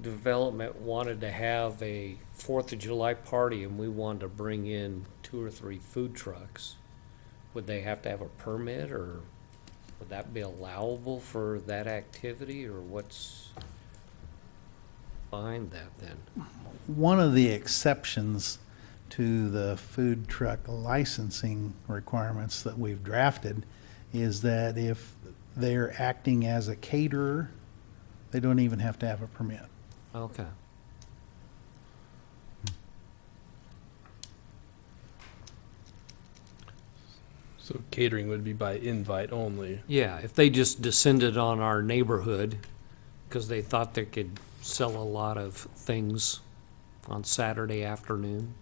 development wanted to have a 4th of July party and we wanted to bring in 2 or 3 food trucks, would they have to have a permit, or would that be allowable for that activity, or what's behind that then? One of the exceptions to the food truck licensing requirements that we've drafted is that if they're acting as a caterer, they don't even have to have a permit. Okay. So catering would be by invite only. Yeah, if they just descended on our neighborhood because they thought they could sell a lot of things on Saturday afternoon,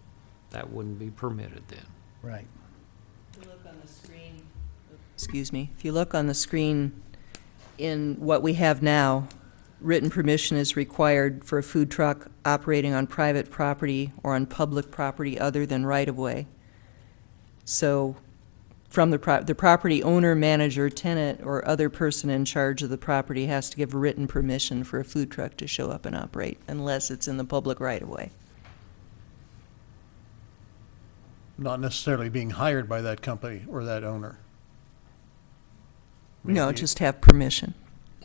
that wouldn't be permitted then. Right. If you look on the screen, excuse me, if you look on the screen in what we have now, written permission is required for a food truck operating on private property or on public property other than right-of-way. So from the property owner, manager, tenant, or other person in charge of the property has to give written permission for a food truck to show up and operate, unless it's in the public right-of-way. Not necessarily being hired by that company or that owner. No, Maybe- just have permission.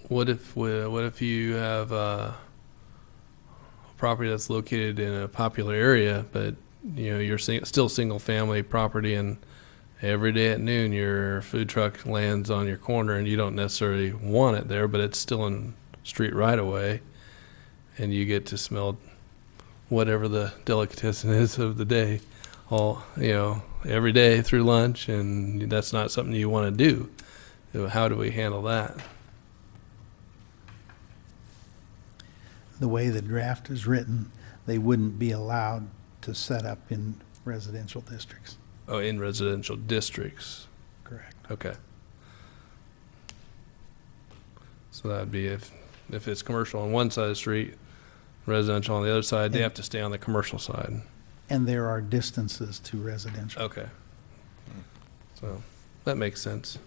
What if you have a property that's located in a popular area, but you're still single family property, and every day at noon your food truck lands on your corner and you don't necessarily want it there, but it's still in street right away, and you get to smell whatever the delicatessen is of the day every day through lunch, and that's not something you want to do. How do we handle that? The way the draft is written, they wouldn't be allowed to set up in residential districts. Oh, in residential districts. Correct. Okay. So that'd be if it's commercial on one side of the street, residential on the other side, they have to stay on the commercial side. and there are distances to residential. Okay. So, that makes sense.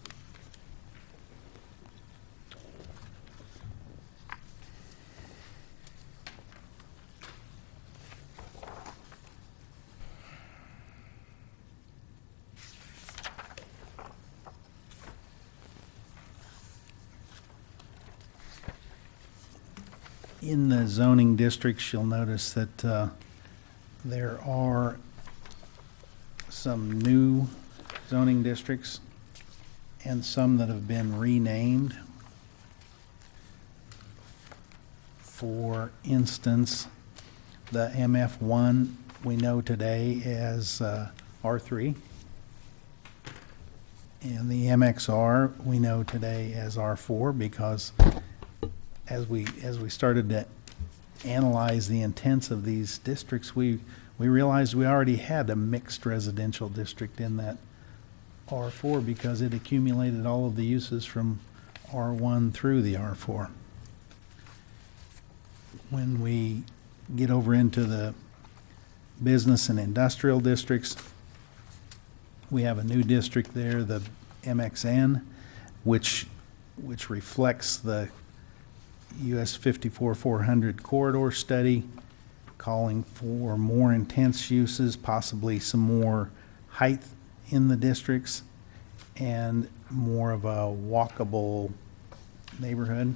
In the zoning districts, you'll notice that there are some new zoning districts and some that have been renamed. For instance, the MF1 we know today as R3. And the MXR we know today as R4 because as we started to analyze the intents of these districts, we realized we already had a mixed residential district in that R4 because it accumulated all of the uses from R1 through the R4. When we get over into the business and industrial districts, we have a new district there, the MXN, which reflects the US 54-400 corridor study, calling for more intense uses, possibly some more height in the districts, and more of a walkable neighborhood.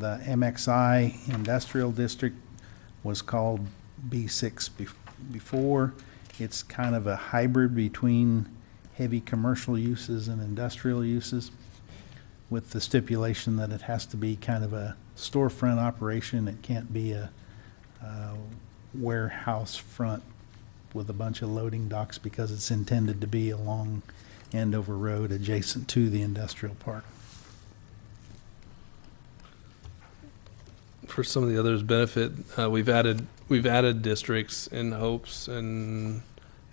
The MXI industrial district was called B6 before. It's kind of a hybrid between heavy commercial uses and industrial uses, with the stipulation that it has to be kind of a storefront operation. It can't be a warehouse front with a bunch of loading docks because it's intended to be along Andover Road adjacent to the industrial park. For some of the others' benefit, we've added districts in hopes and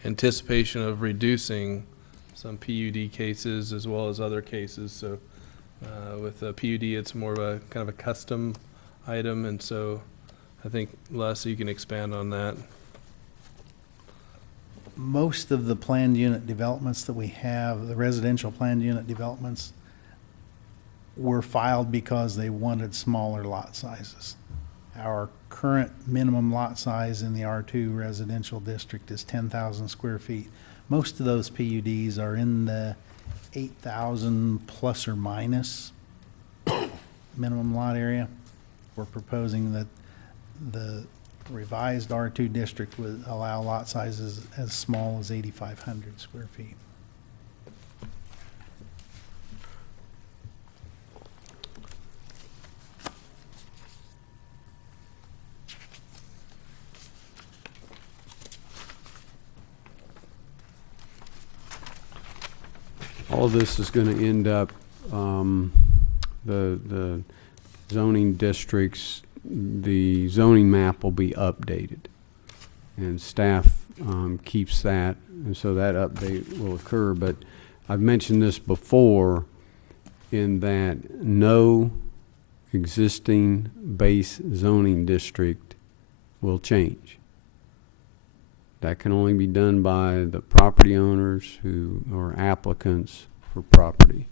anticipation of reducing some PUD cases as well as other cases. So with a PUD, it's more of a kind of a custom item, and so I think, Les, you can expand on that. Most of the planned unit developments that we have, the residential planned unit developments, were filed because they wanted smaller lot sizes. Our current minimum lot size in the R2 residential district is 10,000 square feet. Most of those PUDs are in the 8,000 plus or minus minimum lot area. We're proposing that the revised R2 district would allow lot sizes as small as 8,500 square feet. All this is going to end up, the zoning districts, the zoning map will be updated. And staff keeps that, and so that update will occur. But I've mentioned this before in that no existing base zoning district will change. That can only be done by the property owners who are applicants for property.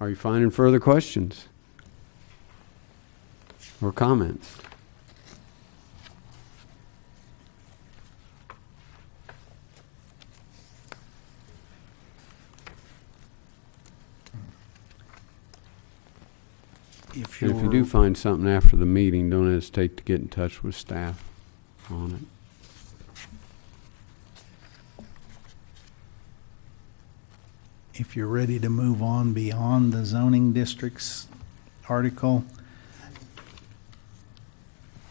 Are you finding further questions or comments? If And if you do find something after the meeting, don't hesitate to get in touch with staff on it. If you're ready to move on beyond the zoning districts article,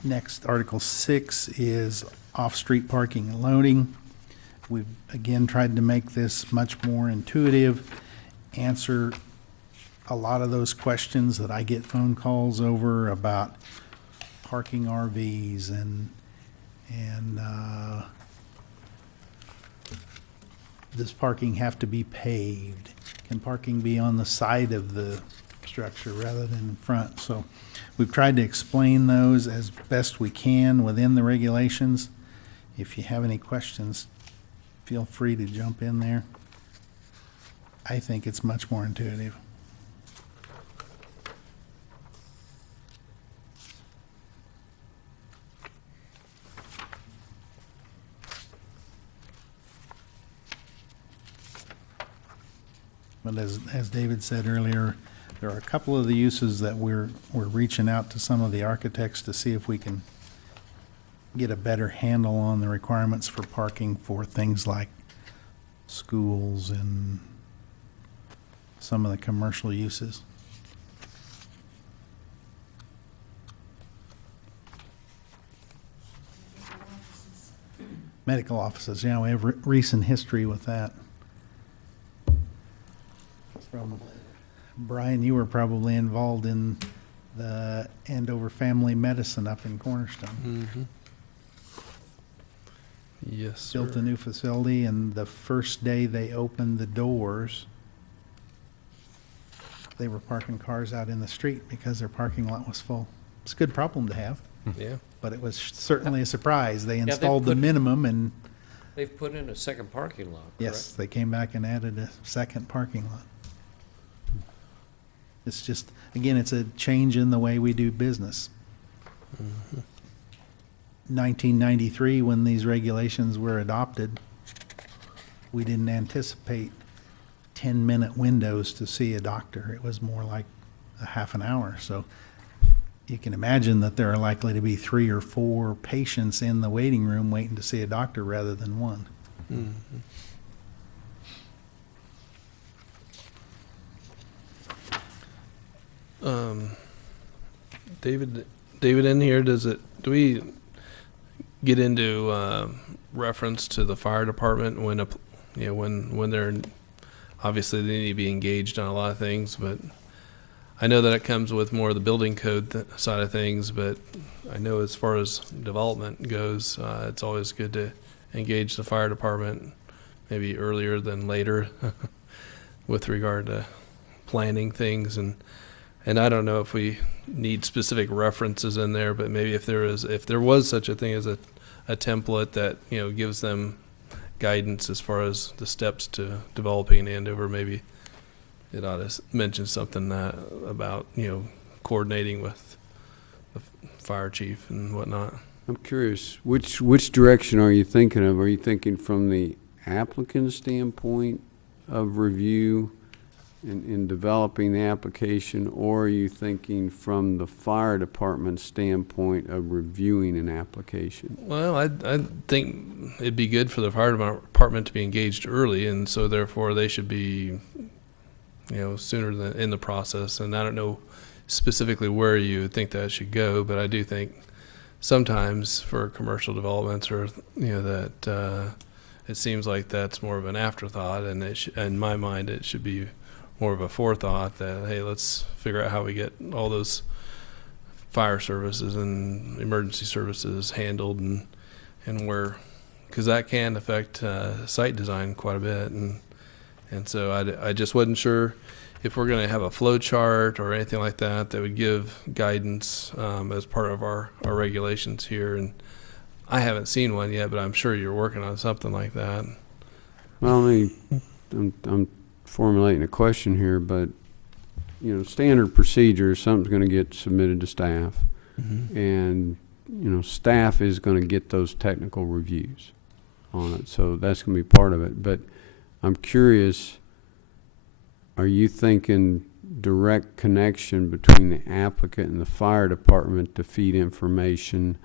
next, Article 6 is off-street parking and loading. We've again tried to make this much more intuitive, answer a lot of those questions that I get phone calls over about parking RVs and does parking have to be paved? Can parking be on the side of the structure rather than in front. So we've tried to explain those as best we can within the regulations. If you have any questions, feel free to jump in there. I think it's much more intuitive. But as David said earlier, there are a couple of the uses that we're reaching out to some of the architects to see if we can get a better handle on the requirements for parking for things like schools and some of the commercial uses. Medical offices, yeah, we have recent history with that. From Brian, you were probably involved in the Andover Family Medicine up in Cornerstone. Mm-hmm. Yes, sir. Built a new facility, and the first day they opened the doors, they were parking cars out in the street because their parking lot was full. It's a good problem to have, Yeah. but it was certainly a surprise. They they installed the put- minimum, and They've put in a second parking lot, correct? yes, they came back and added a second parking lot. It's just, again, it's a change in the way we do business. 1993, when these regulations were adopted, we didn't anticipate 10-minute windows to see a doctor. It was more like a half an hour. So you can imagine that there are likely to be 3 or 4 patients in the waiting room waiting to see a doctor rather than one. Mm-hmm. David, in here, do we get into reference to the fire department when when they're obviously they need to be engaged on a lot of things, but I know that it comes with more of the building code side of things, but I know as far as development goes, it's always good to engage the fire department maybe earlier than later with regard to planning things, and I don't know if we need specific references in there, but maybe if there was such a thing as a template that gives them guidance as far as the steps to developing in Andover, maybe it ought to mention something about coordinating with the fire chief and whatnot. I'm curious, which direction are you thinking of? Are you thinking from the applicant standpoint of review in developing the application, or are you thinking from the fire department standpoint of reviewing an application? Well, I think it'd be good for the fire department to be engaged early, and so therefore they should be sooner than in the process. And I don't know specifically where you think that should go, but I do think sometimes for commercial developments or that it seems like that's more of an afterthought, and in my mind it should be more of a forethought that, hey, let's figure out how we get all those fire services and emergency services handled and where, because that can affect site design quite a bit, and so I just wasn't sure if we're going to have a flow chart or anything like that would give guidance as part of our regulations here. And I haven't seen one yet, but I'm sure you're working on something like that. Well, I'm formulating a question here, but standard procedure, something's going to get submitted to staff, and staff is going to get those technical reviews on it, so that's going to be part of it. But I'm curious, are you thinking direct connection between the applicant and the fire department to feed information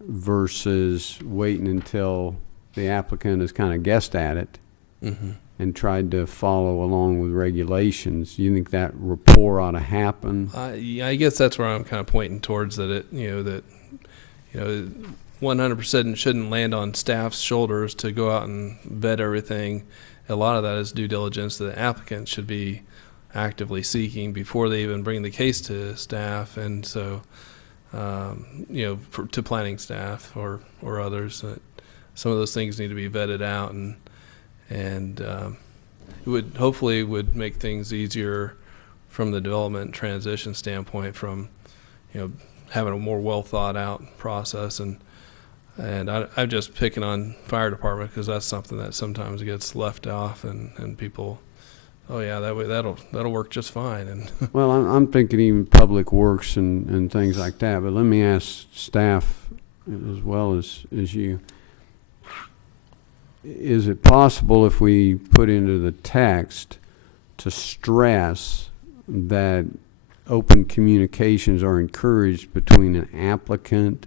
versus waiting until the applicant has kind of guessed at it and tried to follow along with regulations? You think that rapport ought to happen? Yeah, I guess that's where I'm kind of pointing towards, that 100% shouldn't land on staff's shoulders to go out and vet everything. A lot of that is due diligence that the applicant should be actively seeking before they even bring the case to staff, and so to planning staff or others, that some of those things need to be vetted out, and it would hopefully make things easier from the development transition standpoint, from, having a more well thought out process. And I'm just picking on fire department because that's something that sometimes gets left off, and people, oh yeah, that'll work just fine. And Well, I'm thinking even public works and things like that, but let me ask staff as well as you. Is it possible if we put into the text to stress that open communications are encouraged between an applicant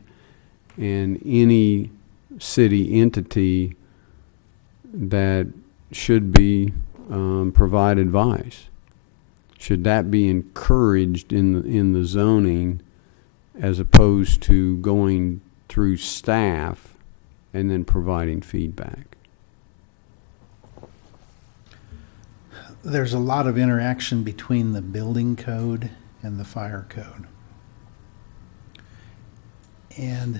and any city entity that should be provide advice? Should that be encouraged in the zoning as opposed to going through staff and then providing feedback? There's a lot of interaction between the building code and the fire code. And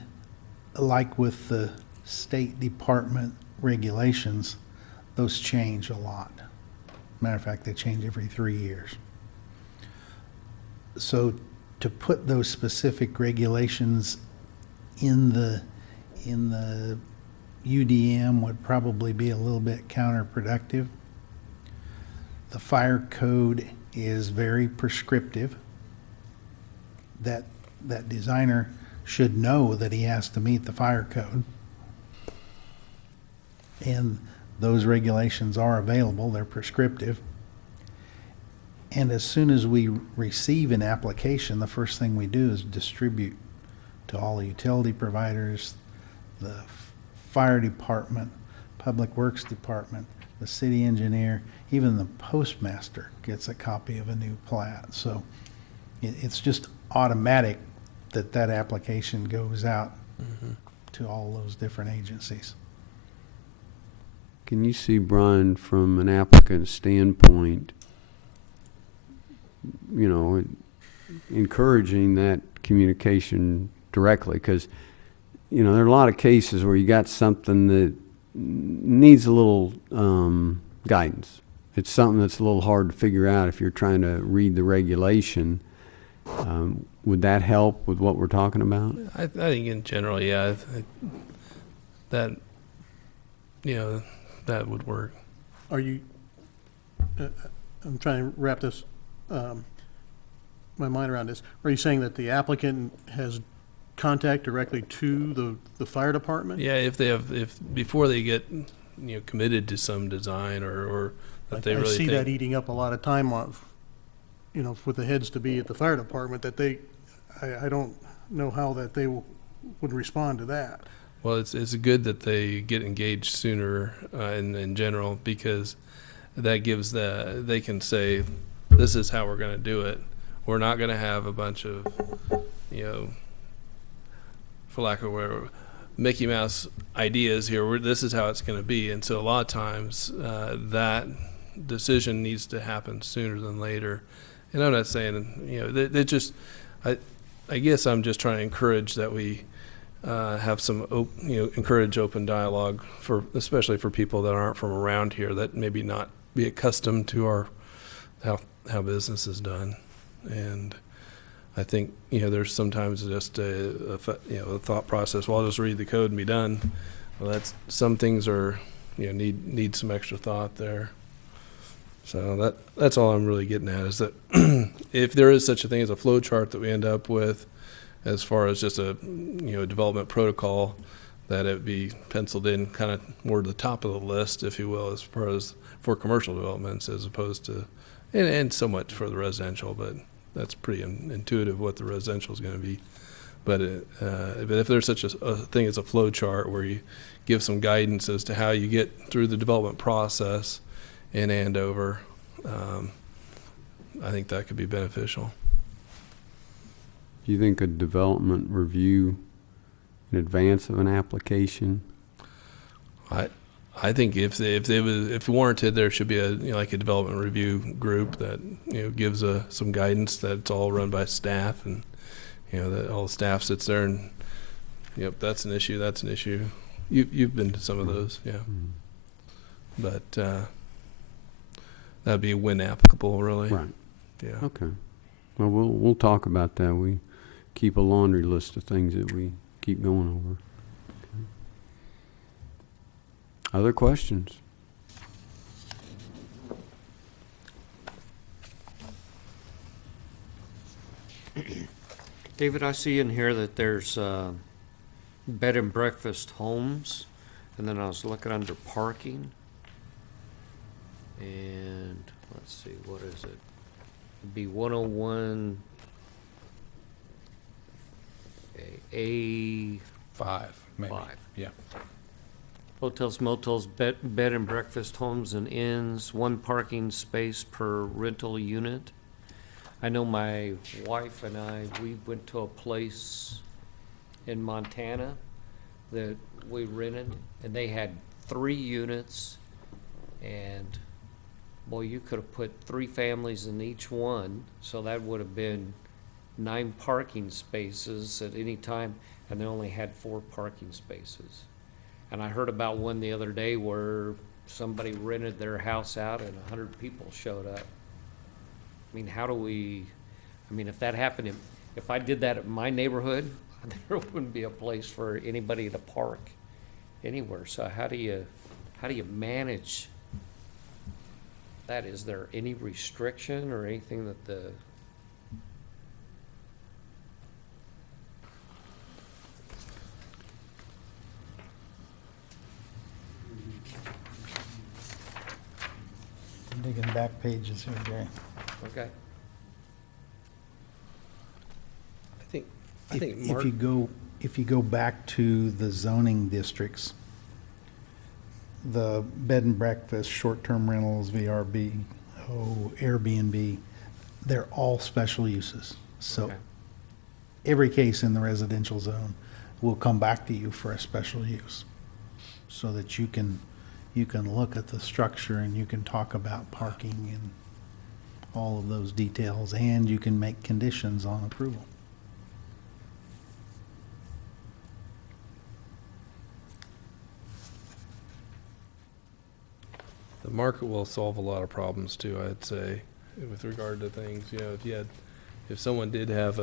like with the State Department regulations, those change a lot. Matter of fact, they change every 3 years. So to put those specific regulations in the UDM would probably be a little bit counterproductive. The fire code is very prescriptive. That designer should know that he has to meet the fire code. And those regulations are available, they're prescriptive. And as soon as we receive an application, the first thing we do is distribute to all the utility providers, the fire department, public works department, the city engineer, even the postmaster gets a copy of a new plat. So it's just automatic that application goes out to all those different agencies. Can you see, Brian, from an applicant standpoint, encouraging that communication directly? Because, there are a lot of cases where you got something that needs a little guidance. It's something that's a little hard to figure out if you're trying to read the regulation. Would that help with what we're talking about? I think in general, yeah, that would work. Are you, I'm trying to wrap this, my mind around this. Are you saying that the applicant has contact directly to the fire department? Yeah, if before they get committed to some design or that they really I see think, that eating up a lot of time off, for the heads to be at the fire department, that I don't know how that they would respond to that. well, it's good that they get engaged sooner in general, because that gives they can say, this is how we're going to do it. We're not going to have a bunch of for lack of a word, Mickey Mouse ideas here. This is how it's going to be. And so a lot of times that decision needs to happen sooner than later. And I'm not saying, they just, I guess I'm just trying to encourage that we have some, encourage open dialogue especially for people that aren't from around here, that maybe not be accustomed to how business is done. And I think, there's sometimes just a thought process. Well, I'll just read the code and be done. Well, some things are, need some extra thought there. So that's all I'm really getting at, is that if there is such a thing as a flow chart that we end up with, as far as just a, development protocol, that it be penciled in kind of more to the top of the list, if you will, as far as for commercial developments, as opposed to, and somewhat for the residential, but that's pretty intuitive what the residential is going to be. But if there's such a thing as a flow chart where you give some guidance as to how you get through the development process in Andover, I think that could be beneficial. Do you think a development review in advance of an application? I think if warranted, there should be like a development review group that gives some guidance. That's all run by staff, and that all the staff sits there and that's an issue. That's an issue. You've been to some of those, yeah. But that'd be when applicable, really. Right. Yeah. Okay. Well, we'll talk about that. We keep a laundry list of things that we keep going over. Okay. Other questions? David, I see in here that there's bed and breakfast homes, and then I was looking under parking. And let's see, what is it? It'd be 101 A5. Five, maybe. Yeah. Hotels, motels, bed and breakfast homes and inns, one parking space per rental unit. I know my wife and I, we went to a place in Montana that we rented, and they had 3 units, and boy, you could have put 3 families in each one, so that would have been 9 parking spaces at any time, and they only had 4 parking spaces. And I heard about one the other day where somebody rented their house out and 100 people showed up. I mean, if that happened, if I did that in my neighborhood, there wouldn't be a place for anybody to park anywhere. So how do you manage that? Is there any restriction or anything that the I'm digging back pages here, Gary. okay? I think If Mark, if you go back to the zoning districts, the bed and breakfast, short-term rentals, VRB, Airbnb, they're all special uses. So Okay. every case in the residential zone will come back to you for a special use, so that you can look at the structure and you can talk about parking and all of those details, and you can make conditions on approval. the market will solve a lot of problems too, I'd say, with regard to things. You know, if someone did have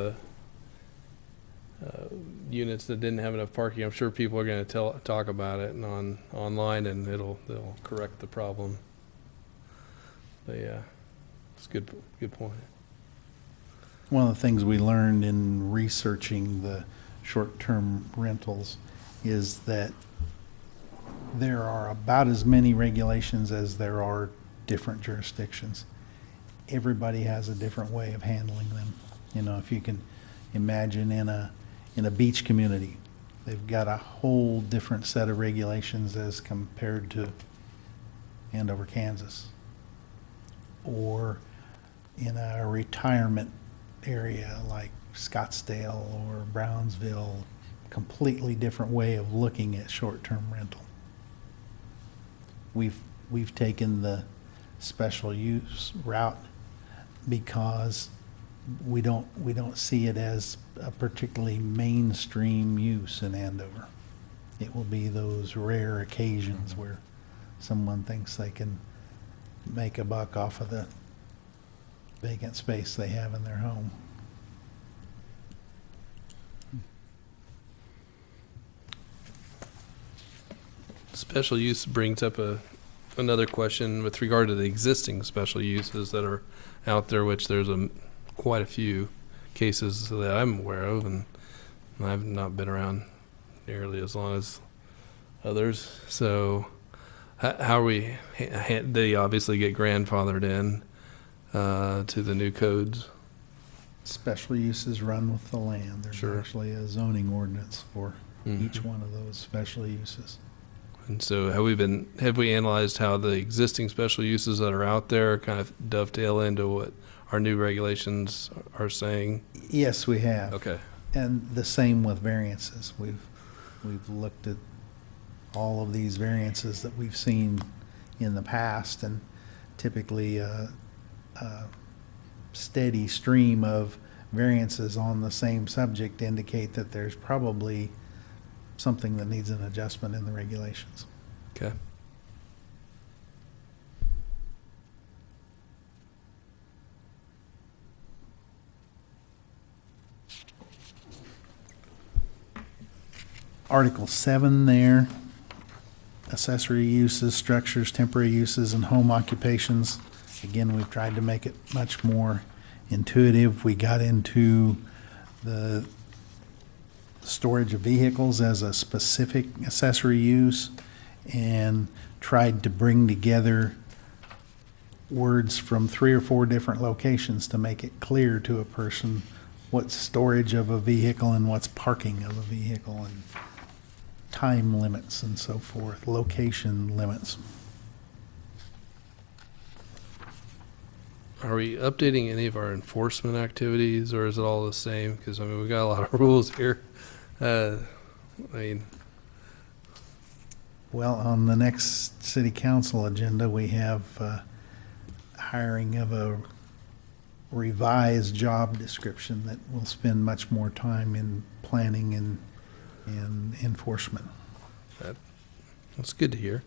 units that didn't have enough parking, I'm sure people are going to talk about it and online, and they'll correct the problem. But yeah, it's good point. One of the things we learned in researching the short-term rentals is that there are about as many regulations as there are different jurisdictions. Everybody has a different way of handling them. You know, if you can imagine in a beach community, they've got a whole different set of regulations as compared to Andover, Kansas. Or in a retirement area like Scottsdale or Brownsville, completely different way of looking at short-term rental. We've taken the special use route because we don't see it as a particularly mainstream use in Andover. It will be those rare occasions where someone thinks they can make a buck off of the vacant space they have in their home. Special use brings up another question with regard to the existing special uses that are out there, which there's quite a few cases that I'm aware of, and I've not been around nearly as long as others. So how are we, they obviously get grandfathered in to the new codes. Special uses run with the land. There's Sure. actually a zoning ordinance for Mhm. each one of those special uses. And so have we analyzed how the existing special uses that are out there kind of dovetail into what our new regulations are saying? Yes, we have. Okay. And the same with variances. We've looked at all of these variances that we've seen in the past, and typically a steady stream of variances on the same subject indicate that there's probably something that needs an adjustment in the regulations. Okay. Article 7 there, accessory uses, structures, temporary uses, and home occupations. Again, we've tried to make it much more intuitive. We got into the storage of vehicles as a specific accessory use and tried to bring together words from 3 or 4 different locations to make it clear to a person what's storage of a vehicle and what's parking of a vehicle, and time limits and so forth, location limits. Are we updating any of our enforcement activities, or is it all the same? Because, I mean, we've got a lot of rules here. I mean, Well, on the next city council agenda, we have hiring of a revised job description that will spend much more time in planning and enforcement. that's good to hear.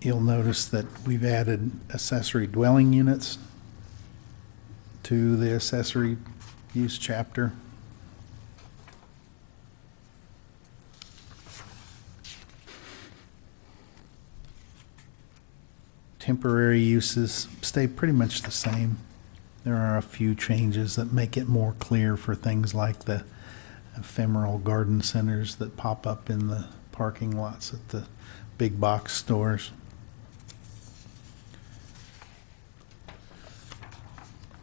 You'll notice that we've added accessory dwelling units to the accessory use chapter. Temporary uses stay pretty much the same. There are a few changes that make it more clear for things like the ephemeral garden centers that pop up in the parking lots at the big box stores.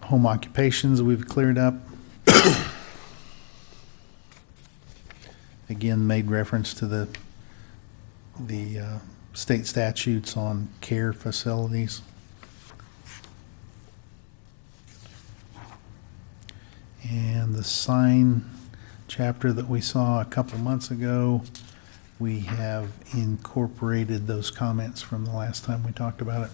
Home occupations we've cleared up. Again, made reference to the state statutes on care facilities. And the sign chapter that we saw a couple months ago, we have incorporated those comments from the last time we talked about it.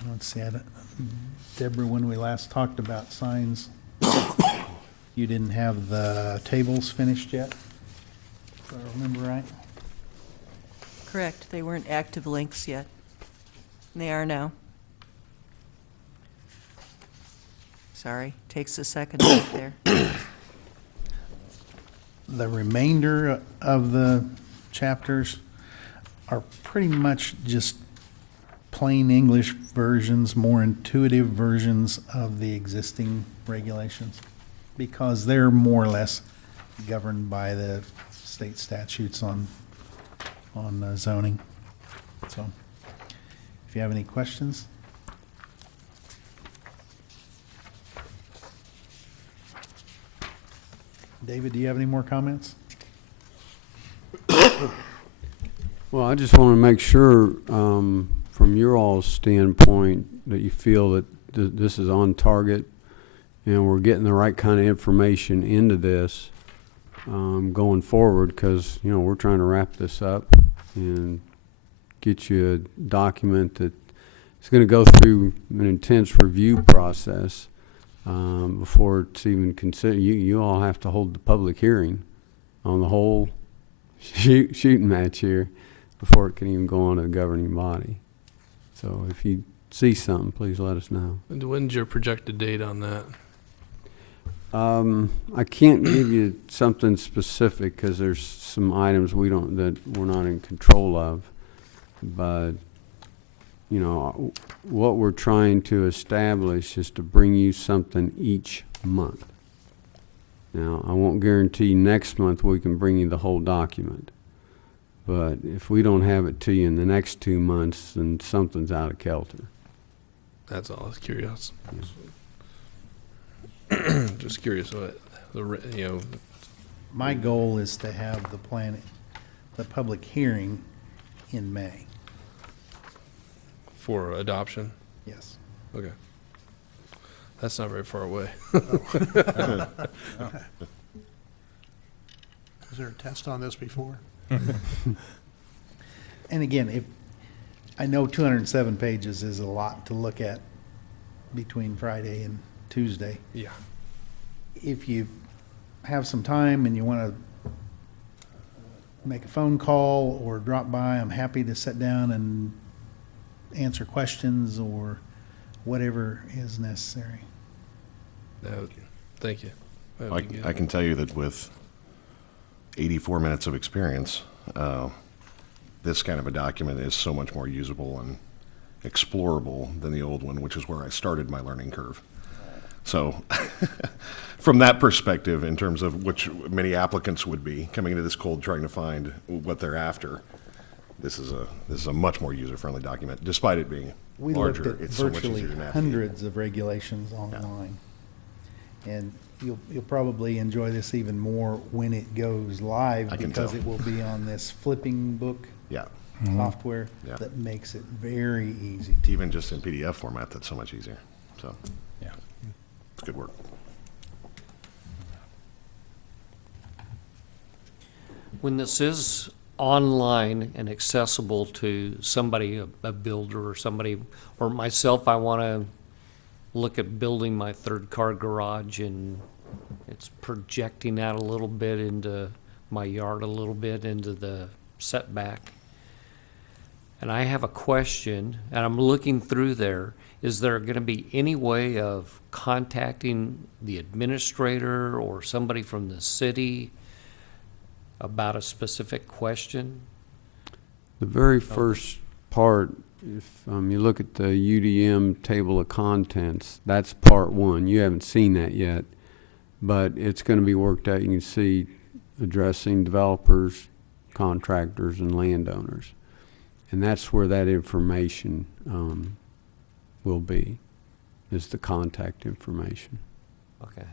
And let's see, Deborah, when we last talked about signs, you didn't have the tables finished yet, if I remember right? Correct, they weren't active links yet. They are now. Sorry, takes a second right there. The remainder of the chapters are pretty much just plain English versions, more intuitive versions of the existing regulations, because they're more or less governed by the state statutes on zoning. So, if you have any questions. David, do you have any more comments? Well, I just want to make sure, from your all's standpoint, that you feel that this is on target and we're getting the right kind of information into this going forward, because, you know, we're trying to wrap this up and get you a document that is going to go through an intense review process before it's even considered. You all have to hold the public hearing on the whole shooting match here before it can even go on to the governing body. So if you see something, please let us know. And when's your projected date on that? I can't give you something specific because there's some items that we're not in control of. But, you know, what we're trying to establish is to bring you something each month. Now, I won't guarantee next month we can bring you the whole document. But if we don't have it to you in the next 2 months, then something's out of kilter. That's all. I was curious. Just curious what My goal is to have the public hearing in May. for adoption. Yes. Okay. That's not very far away. Is there a test on this before? And again, I know 207 pages is a lot to look at between Friday and Tuesday. Yeah. If you have some time and you want to make a phone call or drop by, I'm happy to sit down and answer questions or whatever is necessary. Thank you. That would be good. I can tell you that with 84 minutes of experience, this kind of a document is so much more usable and explorable than the old one, which is where I started my learning curve. So from that perspective, in terms of which many applicants would be coming into this cold trying to find what they're after, this is a much more user-friendly document, despite it being We larger. looked at It's so much virtually easier to navigate. hundreds of regulations online. And you'll probably enjoy this even more when it goes live I can because tell. it will be on this flipping book Yeah, software Yeah. that makes it very easy. even just in PDF format, that's so much easier. So, Yeah. it's good work. When this is online and accessible to somebody, a builder or somebody, or myself, I want to look at building my third car garage and it's projecting out a little bit into my yard, a little bit into the setback. And I have a question, and I'm looking through there. Is there going to be any way of contacting the administrator or somebody from the city about a specific question? The very first part, if you look at the UDM table of contents, that's part one. You haven't seen that yet, but it's going to be worked out. You can see addressing developers, contractors, and landowners. And that's where that information will be, is the contact information. Okay.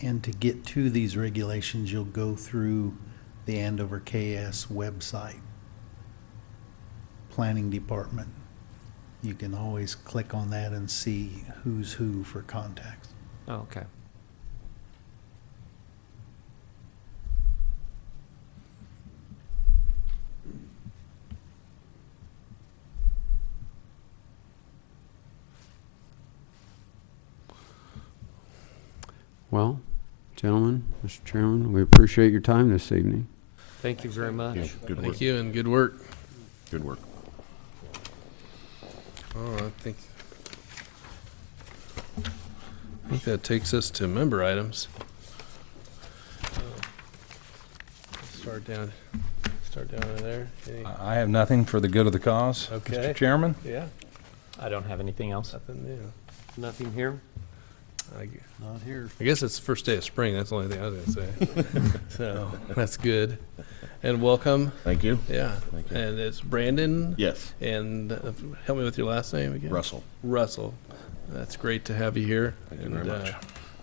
And to get to these regulations, you'll go through the Andover KS website, Planning Department. You can always click on that and see who's who for contacts. Okay. Well, gentlemen, Mr. Chairman, we appreciate your time this evening. Thank you very much. Yeah, good work. Thank you and good work. Good work. Oh, I think that takes us to member items. Start down over there. Any- I have nothing for the good of the cause, Okay. Mr. Chairman. Yeah, I don't have anything else. nothing new. Nothing here? Not here. I guess it's the first day of spring. That's the only thing I was going to say. So that's good. And welcome. Thank you. Yeah. Thank you. And it's Brandon. Yes, And help me with your last name again. Russell. Russell. That's great to have you here. Thank you very much.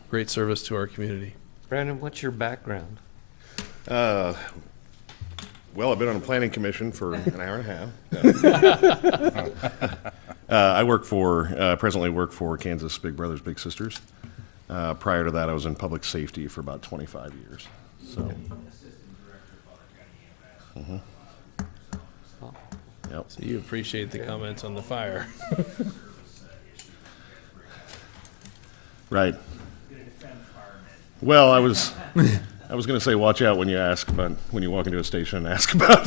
Great service to our community. Brandon, what's your background? Well, I've been on a planning commission for an hour and a half. I presently work for Kansas Big Brothers Big Sisters. Prior to that, I was in public safety for about 25 years. So. Mhm. Yep. So you appreciate the comments on the fire. Right. Well, I was going to say, watch out when you walk into a station and ask about.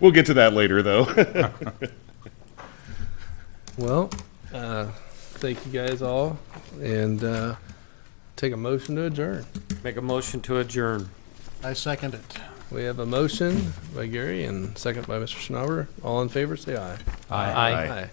We'll get to that later, though. Well, thank you guys all, and take a motion to adjourn. Make a motion to adjourn. I second it. We have a motion by Gary and second by Mr. Schnauber. All in favor, say aye. Aye. Aye.